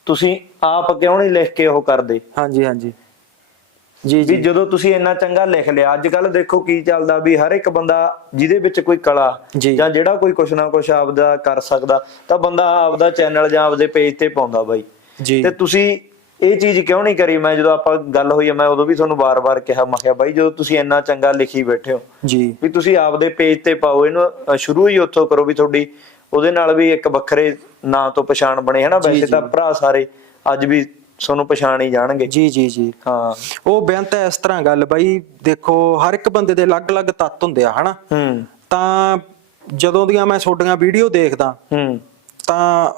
ਤੁਸੀਂ ਆਪ ਕਿਉਂ ਨਹੀਂ ਲਿਖ ਕੇ ਉਹ ਕਰਦੇ? ਹਾਂਜੀ ਹਾਂਜੀ। ਜੀ ਵੀ ਜੀ। ਜਦੋਂ ਤੁਸੀਂ ਇੰਨਾ ਚੰਗਾ ਲਿਖ ਲਿਆ ਅੱਜ ਕੱਲ ਦੇਖੋ ਕੀ ਚੱਲਦਾ ਵੀ ਹਰ ਇੱਕ ਬੰਦਾ ਜਿਹਦੇ ਵਿੱਚ ਕੋਈ ਕਲਾ ਜੀ। ਜਾਂ ਜਿਹੜਾ ਕੋਈ ਕੁਛ ਨਾ ਕੁਛ ਆਪਦਾ ਕਰ ਸਕਦਾ ਤਾਂ ਬੰਦਾ ਆਪਦਾ ਚੈਨਲ ਜਾਂ ਆਪਦੇ ਪੇਜ ਤੇ ਪਾਉਂਦਾ ਬਾਈ। ਜੀ। ਤੇ ਤੁਸੀਂ ਇਹ ਚੀਜ਼ ਕਿਉਂ ਨਹੀਂ ਕਰੀ? ਮੈਂ ਜਦੋਂ ਆਪਾਂ ਗੱਲ ਹੋਈ ਆ ਮੈਂ ਉਦੋਂ ਵੀ ਤੁਹਾਨੂੰ ਬਾਰ-ਬਾਰ ਕਿਹਾ ਮੈਂ ਕਿਹਾ ਬਾਈ ਜਦੋਂ ਤੁਸੀਂ ਇੰਨਾ ਚੰਗਾ ਲਿਖੀ ਬੈਠੇ ਹੋ ਜੀ। ਵੀ ਤੁਸੀਂ ਆਪਦੇ ਪੇਜ ਤੇ ਪਾਓ ਇਹਨੂੰ ਅ, ਸ਼ੁਰੂ ਹੀ ਉੱਥੋਂ ਕਰੋ ਵੀ ਤੁਹਾਡੀ ਉਹਦੇ ਨਾਲ ਵੀ ਇੱਕ ਵੱਖਰੇ ਨਾਂ ਤੋਂ ਪਛਾਣ ਬਣੇ ਹਨਾ? ਵੈਸੇ ਤਾਂ ਭਰਾ ਸਾਰੇ ਅੱਜ ਵੀ ਤੁਹਾਨੂੰ ਪਛਾਣ ਹੀ ਜਾਣਗੇ। ਜੀ ਜੀ ਜੀ। ਹਾਂ। ਉਹ ਬੇਅੰਤ ਇਸ ਤਰ੍ਹਾਂ ਗੱਲ ਬਾਈ ਦੇਖੋ ਹਰ ਇੱਕ ਬੰਦੇ ਦੇ ਅਲੱਗ-ਅਲੱਗ ਤੱਤ ਹੁੰਦੇ ਆ ਹਨਾ? ਹੂੰ। ਤਾਂ ਜਦੋਂ ਦੀਆਂ ਮੈਂ ਤੁਹਾਡੀਆਂ ਵੀਡੀਓ ਦੇਖਦਾ ਹੂੰ। ਤਾਂ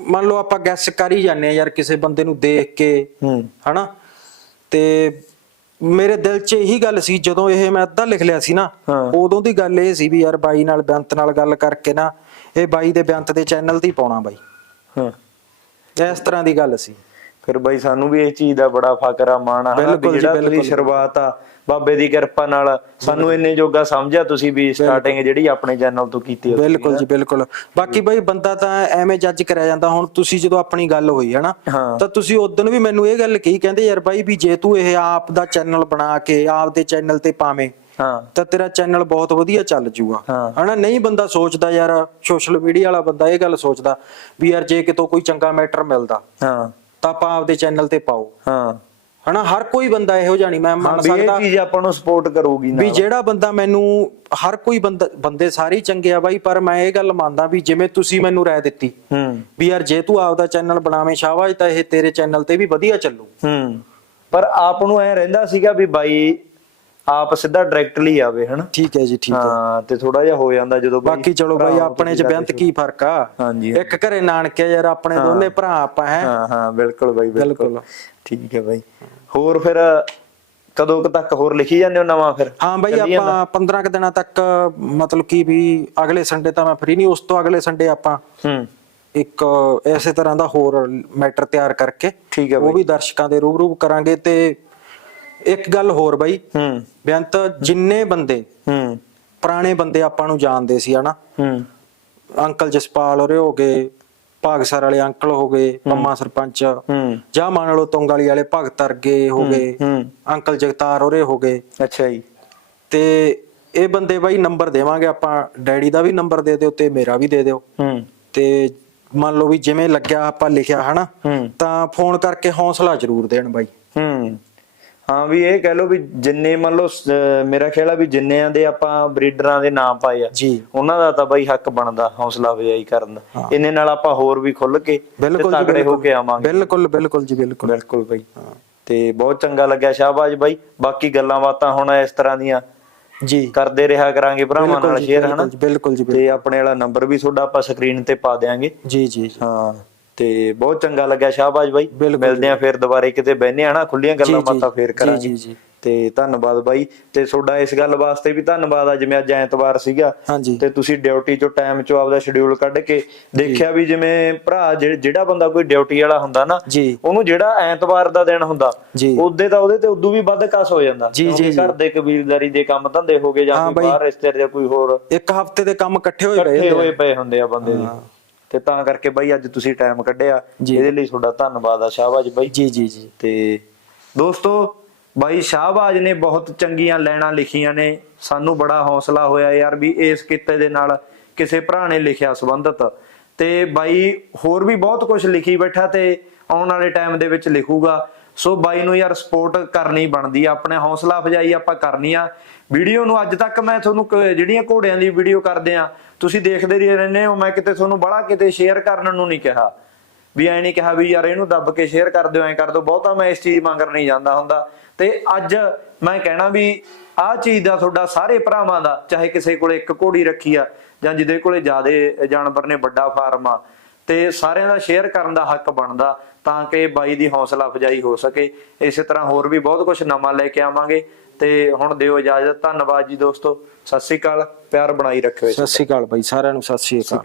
ਮੰਨ ਲਓ ਆਪਾਂ ਗੈਸ ਕਰ ਹੀ ਜਾਂਦੇ ਆ ਯਾਰ ਕਿਸੇ ਬੰਦੇ ਨੂੰ ਦੇਖ ਕੇ ਹੂੰ। ਹਨਾ? ਤੇ ਮੇਰੇ ਦਿਲ 'ਚ ਇਹੀ ਗੱਲ ਸੀ ਜਦੋਂ ਇਹ ਮੈਂ ਅੱਧਾ ਲਿਖ ਲਿਆ ਸੀ ਨਾ। ਉਦੋਂ ਦੀ ਗੱਲ ਇਹ ਸੀ ਵੀ ਯਾਰ ਬਾਈ ਨਾਲ ਬੇਅੰਤ ਨਾਲ ਗੱਲ ਕਰਕੇ ਨਾ ਇਹ ਬਾਈ ਦੇ ਬੇਅੰਤ ਦੇ ਚੈਨਲ ਤੇ ਹੀ ਪਾਉਣਾ ਬਾਈ। ਹਾਂ। ਇਸ ਤਰ੍ਹਾਂ ਦੀ ਗੱਲ ਸੀ। ਫਿਰ ਬਾਈ ਸਾਨੂੰ ਵੀ ਇਹ ਚੀਜ਼ ਦਾ ਬੜਾ ਫਕਰ ਆ ਮਾਣ ਆ ਹਨਾ ਵੀ ਜਿਹੜਾ ਤੁਸੀਂ। ਸ਼ੁਰੂਆਤ ਆ ਬਾਬੇ ਦੀ ਕਿਰਪਾ ਨਾਲ। ਸਾਨੂੰ ਇੰਨੇ ਜੋਗਾ ਸਮਝਿਆ ਤੁਸੀਂ ਵੀ ਸਟਾਰਟਿੰਗ ਜਿਹੜੀ ਆਪਣੇ ਚੈਨਲ ਤੋਂ ਕੀਤੀ ਹੋਈ ਬਿਲਕੁਲ ਜੀ ਬਿਲਕੁਲ। ਬਾਕੀ ਬਈ ਬੰਦਾ ਤਾਂ ਐਵੇਂ ਜੱਜ ਕਰਿਆ ਜਾਂਦਾ ਹੁਣ ਤੁਸੀਂ ਜਦੋਂ ਆਪਣੀ ਗੱਲ ਹੋਈ ਹੈ। ਨਾ। ਤਾਂ ਤੁਸੀਂ ਉਦੋਂ ਵੀ ਮੈਨੂੰ ਇਹ ਗੱਲ ਕਹੀ ਕਹਿੰਦੇ ਯਾਰ ਬਾਈ ਵੀ ਜੇ ਤੂੰ ਇਹ ਆਪ ਦਾ ਚੈਨਲ ਬਣਾ ਕੇ ਆਪ ਦੇ ਚੈਨਲ ਤੇ ਪਾਵੇਂ ਹਾਂ। ਤਾਂ ਤੇਰਾ ਚੈਨਲ ਬਹੁਤ ਵਧੀਆ ਚੱਲ ਜੂਗਾ। ਹਨਾ? ਨਹੀਂ ਬੰਦਾ ਸੋਚਦਾ ਯਾਰ ਸੋਸ਼ਲ ਮੀਡੀਆ ਵਾਲਾ ਬੰਦਾ ਇਹ ਗੱਲ ਸੋਚਦਾ ਵੀ ਯਾਰ ਜੇ ਕਿਤੋਂ ਕੋਈ ਚੰਗਾ ਮੈਟਰ ਮਿਲਦਾ ਹਾਂ। ਤਾਂ ਆਪਾਂ ਆਪਦੇ ਚੈਨਲ ਤੇ ਪਾਓ। ਹਾਂ। ਹਨਾ? ਹਰ ਕੋਈ ਬੰਦਾ ਇਹੋ ਨਹੀਂ ਮੈਂ ਮੰਨ ਵੀ ਇਹ ਸਕਦਾ ਚੀਜ਼ ਆਪਾਂ ਨੂੰ ਸਪੋਰਟ ਕਰੂਗੀ ਨਾ ਵੀ ਜਿਹੜਾ ਬੰਦਾ ਮੈਨੂੰ ਹਰ ਕੋਈ ਬੰਦਾ ਬੰਦੇ ਸਾਰੇ ਚੰਗੇ ਆ ਬਾਈ ਪਰ ਮੈਂ ਇਹ ਗੱਲ ਮੰਨਦਾ ਵੀ ਜਿਵੇਂ ਤੁਸੀਂ ਮੈਨੂੰ ਰਾਏ ਦਿੱਤੀ ਹੂੰ। ਵੀ ਯਾਰ ਜੇ ਤੂੰ ਆਪਦਾ ਚੈਨਲ ਬਣਾਵੇਂ ਸ਼ਾਬਾਸ਼ ਤਾਂ ਇਹ ਤੇਰੇ ਚੈਨਲ ਤੇ ਵੀ ਵਧੀਆ ਚੱਲੂ। ਹੂੰ। ਪਰ ਆਪ ਨੂੰ ਐ ਰਹਿੰਦਾ ਸੀਗਾ ਵੀ ਬਾਈ ਆਪ ਸਿੱਧਾ ਡਾਇਰੈਕਟਲੀ ਆਵੇ ਹਨਾ? ਠੀਕ ਹੈ ਜੀ ਠੀਕ ਹੈ। ਹਾਂ ਤੇ ਥੋੜਾ ਜਿਹਾ ਹੋ ਜਾਂਦਾ ਜਦੋਂ ਬਾਕੀ ਚਲੋ ਬਾਈ ਆਪਣੇ ਚ ਬੇਅੰਤ ਕੀ ਫ਼ਰਕ ਆ? ਹਾਂਜੀ। ਇੱਕ ਘਰੇ ਨਾਨਕੇ ਯਾਰ ਆਪਣੇ ਦੋਨੇ ਭਰਾ ਆਪਾਂ ਹੈ? ਹਾਂ ਹਾਂ ਬਿਲਕੁਲ ਬਾਈ ਬਿਲਕੁਲ। ਠੀਕ ਹੈ ਬਾਈ। ਹੋਰ ਫਿਰ ਕਦੋਂ ਕੁ ਤੱਕ ਹੋਰ ਲਿਖੀ ਜਾਂਦੇ ਹੋ ਨਵਾਂ ਫਿਰ? ਹਾਂ ਬਾਈ? ਆਪਾਂ 15 ਕੁ ਦਿਨਾਂ ਤੱਕ ਮਤਲਬ ਕਿ ਵੀ ਅਗਲੇ ਸੰਡੇ ਤਾਂ ਮੈਂ ਫ੍ਰੀ ਨਹੀਂ ਉਸ ਤੋਂ ਅਗਲੇ ਸੰਡੇ ਆਪਾਂ ਹੂੰ। ਇੱਕ ਐਸੇ ਤਰ੍ਹਾਂ ਦਾ ਹੋਰ ਮੈਟਰ ਤਿਆਰ ਕਰਕੇ ਠੀਕ ਹੈ ਉਹ ਵੀ ਦਰਸ਼ਕਾਂ ਦੇ ਰੂਬਰੂ ਕਰਾਂਗੇ ਤੇ ਇੱਕ ਗੱਲ ਹੋਰ ਬਾਈ। ਹੂੰ। ਬੇਅੰਤ ਜਿੰਨੇ ਬੰਦੇ ਹੂੰ। ਪੁਰਾਣੇ ਬੰਦੇ ਆਪਾਂ ਨੂੰ ਜਾਣਦੇ ਸੀ ਹਨਾ? ਹੂੰ। ਅੰਕਲ ਜਸਪਾਲ ਹੋਰੇ ਹੋ ਗਏ ਭਾਗਸਰ ਵਾਲੇ ਅੰਕਲ ਹੋ ਗਏ ਪੰਮਾ ਸਰਪੰਚ। ਹੂੰ। ਜਾਂ ਮੰਨ ਲਓ ਤੁੰਗਾਲੀ ਵਾਲੇ ਭਗਤ ਅਰਗੇ ਹੋ ਗਏ ਹੂੰ। ਅੰਕਲ ਜਗਤਾਰ ਹੋਰੇ ਹੋ ਗਏ। ਅੱਛਾ ਜੀ। ਤੇ ਇਹ ਬੰਦੇ ਬਾਈ ਨੰਬਰ ਦੇਵਾਂਗੇ ਆਪਾਂ ਡੈਡੀ ਦਾ ਵੀ ਨੰਬਰ ਦੇ ਦਿਓ ਤੇ ਮੇਰਾ ਵੀ ਦੇ ਦਿਓ। ਹੂੰ। ਤੇ ਮੰਨ ਲਓ ਵੀ ਜਿਵੇਂ ਲੱਗਿਆ ਆਪਾਂ ਲਿਖਿਆ ਹਨਾ? ਤਾਂ ਫੋਨ ਕਰਕੇ ਹੌਸਲਾ ਜ਼ਰੂਰ ਦੇਣ ਬਾਈ। ਹੂੰ। ਹਾਂ ਵੀ ਇਹ ਕਹਿ ਲਓ ਵੀ ਜਿੰਨੇ ਮੰਨ ਲਓ ਮੇਰਾ ਖਿਆਲ ਆ ਵੀ ਜਿੰਨਿਆਂ ਦੇ ਆਪਾਂ ਬਰੀਡਰਾਂ ਦੇ ਨਾਮ ਪਾਏ ਆ ਜੀ। ਉਹਨਾਂ ਦਾ ਤਾਂ ਬਾਈ ਹੱਕ ਬਣਦਾ ਹੌਸਲਾ ਅਫਜ਼ਾਈ ਕਰਨ ਦਾ। ਇੰਨੇ ਨਾਲ ਆਪਾਂ ਹੋਰ ਵੀ ਖੁੱਲ ਕੇ ਬਿਲਕੁਲ ਤਗੜੇ ਹੋ ਕੇ ਆਵਾਂਗੇ। ਬਿਲਕੁਲ ਬਿਲਕੁਲ ਜੀ ਬਿਲਕੁਲ। ਬਿਲਕੁਲ ਬਾਈ। ਤੇ ਬਹੁਤ ਚੰਗਾ ਲੱਗਿਆ ਸ਼ਾਹਬਾਜ਼ ਬਾਈ। ਬਾਕੀ ਗੱਲਾਂ ਬਾਤਾਂ ਹੁਣ ਇਸ ਤਰ੍ਹਾਂ ਦੀਆਂ ਜੀ। ਕਰਦੇ ਰਿਹਾ ਕਰਾਂਗੇ ਭਰਾਵਾਂ ਨਾਲ ਸ਼ੇਅਰ ਹਨਾ? ਬਿਲਕੁਲ ਜੀ। ਤੇ ਆਪਣੇ ਵਾਲਾ ਨੰਬਰ ਵੀ ਤੁਹਾਡਾ ਆਪਾਂ ਸਕਰੀਨ ਤੇ ਪਾ ਦੇਾਂਗੇ ਜੀ ਜੀ ਹਾਂ। ਤੇ ਬਹੁਤ ਚੰਗਾ ਲੱਗਿਆ ਸ਼ਾਹਬਾਜ਼ ਬਾਈ। ਮਿਲਦੇ ਆਂ ਫਿਰ ਦੁਬਾਰੇ ਕਿਤੇ ਬਹਿਨੇ ਆ ਨਾ ਖੁੱਲੀਆਂ ਗੱਲਾਂ ਬਾਤਾਂ ਫੇਰ ਕਰਾਂਗੇ ਜੀ, ਜੀ। ਤੇ ਧੰਨਵਾਦ ਬਾਈ। ਤੇ ਤੁਹਾਡਾ ਇਸ ਗੱਲ ਵਾਸਤੇ ਵੀ ਧੰਨਵਾਦ ਆ ਜਿਵੇਂ ਅੱਜ ਐਤਵਾਰ ਸੀਗਾ। ਤੇ ਤੁਸੀਂ ਡਿਊਟੀ ਚੋਂ ਟਾਈਮ ਚੋਂ ਆਪਦਾ ਸ਼ਡਿਊਲ ਕੱਢ ਕੇ ਦੇਖਿਆ ਵੀ ਜਿਵੇਂ ਭਰਾ ਜਿਹ- ਜਿਹੜਾ ਬੰਦਾ ਕੋਈ ਡਿਊਟੀ ਵਾਲਾ ਹੁੰਦਾ ਨਾ ਉਹਨੂੰ ਜਿਹੜਾ ਐਤਵਾਰ ਦਾ ਦਿਨ ਹੁੰਦਾ ਉਹਦੇ ਤਾਂ ਉਹਦੇ ਤੇ ਉਦੋਂ ਵੀ ਵੱਧ ਕਸ ਹੋ ਜਾਂਦਾ। ਘਰ ਦੇ ਕਬੀਲਦਾਰੀ ਦੇ ਕੰਮ ਧੰਦੇ ਹੋ ਗਏ ਜਾਂ ਕੋਈ। ਬਾਹਰ ਰਿਸ਼ਤੇਦਾਰ ਜਾਂ ਕੋਈ ਹੋਰ ਇੱਕ ਹਫ਼ਤੇ ਦੇ ਕੰਮ ਇਕੱਠੇ ਹੋਏ। ਪਏ ਹੁੰਦੇ ਆ। ਬੰਦੇ ਦੇ। ਤੇ ਤਾਂ ਕਰਕੇ ਬਾਈ ਅੱਜ ਤੁਸੀਂ ਟਾਈਮ ਕੱਢਿਆ। ਇਹਦੇ ਲਈ ਤੁਹਾਡਾ ਧੰਨਵਾਦ ਆ ਸ਼ਾਹਬਾਜ਼ ਬਾਈ। ਜੀ ਜੀ ਜੀ। ਤੇ ਦੋਸਤੋ ਬਾਈ ਸ਼ਾਹਬਾਜ਼ ਨੇ ਬਹੁਤ ਚੰਗੀਆਂ ਲੈਣਾ ਲਿਖੀਆਂ ਨੇ। ਸਾਨੂੰ ਬੜਾ ਹੌਸਲਾ ਹੋਇਆ ਯਾਰ ਵੀ ਇਸ ਕਿੱਤੇ ਦੇ ਨਾਲ ਕਿਸੇ ਭਰਾ ਨੇ ਲਿਖਿਆ ਸੰਬੰਧਤ। ਤੇ ਬਾਈ ਹੋਰ ਵੀ ਬਹੁਤ ਕੁਝ ਲਿਖੀ ਬੈਠਾ ਤੇ ਆਉਣ ਵਾਲੇ ਟਾਈਮ ਦੇ ਵਿੱਚ ਲਿਖੂਗਾ। ਸੋ ਬਾਈ ਨੂੰ ਯਾਰ ਸਪੋਰਟ ਕਰਨੀ ਬਣਦੀ ਆ ਆਪਣੇ ਹੌਸਲਾ ਅਫਜਾਈ ਆਪਾਂ ਕਰਨੀ ਆ। ਵੀਡੀਓ ਨੂੰ ਅੱਜ ਤੱਕ ਮੈਂ ਤੁਹਾਨੂੰ ਜਿਹੜੀਆਂ ਘੋੜਿਆਂ ਦੀ ਵੀਡੀਓ ਕਰਦੇ ਆ ਤੁਸੀਂ ਦੇਖਦੇ ਹੀ ਰਹਿੰਦੇ ਹੋ, ਮੈਂ ਕਿਤੇ ਤੁਹਾਨੂੰ ਬੜਾ ਕਿਤੇ ਸ਼ੇਅਰ ਕਰਨ ਨੂੰ ਨਹੀਂ ਕਿਹਾ। ਵੀ ਐ ਨਹੀਂ ਕਿਹਾ ਵੀ ਯਾਰ ਇਹਨੂੰ ਦੱਬ ਕੇ ਸ਼ੇਅਰ ਕਰ ਦਿਓ, ਐ ਕਰ ਦਿਓ, ਬਹੁਤਾ ਮੈਂ ਇਸ ਚੀਜ਼ ਮੰਗਰ ਨਹੀਂ ਜਾਂਦਾ ਹੁੰਦਾ। ਤੇ ਅੱਜ ਮੈਂ ਕਹਿਣਾ ਵੀ ਆਹ ਚੀਜ਼ ਦਾ ਤੁਹਾਡਾ ਸਾਰੇ ਭਰਾਵਾਂ ਦਾ, ਚਾਹੇ ਕਿਸੇ ਕੋਲੇ ਇੱਕ ਘੋੜੀ ਰੱਖੀ ਆ, ਜਾਂ ਜਿਹਦੇ ਕੋਲੇ ਜ਼ਿਆਦੇ ਜਾਨਵਰ ਨੇ, ਵੱਡਾ ਫਾਰਮ ਆ, ਤੇ ਸਾਰਿਆਂ ਦਾ ਸ਼ੇਅਰ ਕਰਨ ਦਾ ਹੱਕ ਬਣਦਾ, ਤਾਂ ਕਿ ਬਾਈ ਦੀ ਹੌਸਲਾ ਅਫਜਾਈ ਹੋ ਸਕੇ। ਇਸੇ ਤਰ੍ਹਾਂ ਹੋਰ ਵੀ ਬਹੁਤ ਕੁਝ ਨਵਾਂ ਲੈ ਕੇ ਆਵਾਂਗੇ। ਤੇ ਹੁਣ ਦਿਓ ਇਜਾਜ਼ਤ ਧੰਨਵਾਦ ਜੀ ਦੋਸਤੋ। ਸਤਿ ਸ੍ਰੀ ਅਕਾਲ ਪਿਆਰ ਬਣਾਈ ਰੱਖਿਓ ਸਤਿ ਸ਼੍ਰੀ ਅਕਾਲ ਬਾਈ ਸਾਰਿਆਂ ਨੂੰ ਸਤਿ ਸ਼੍ਰੀ ਅਕਾਲ।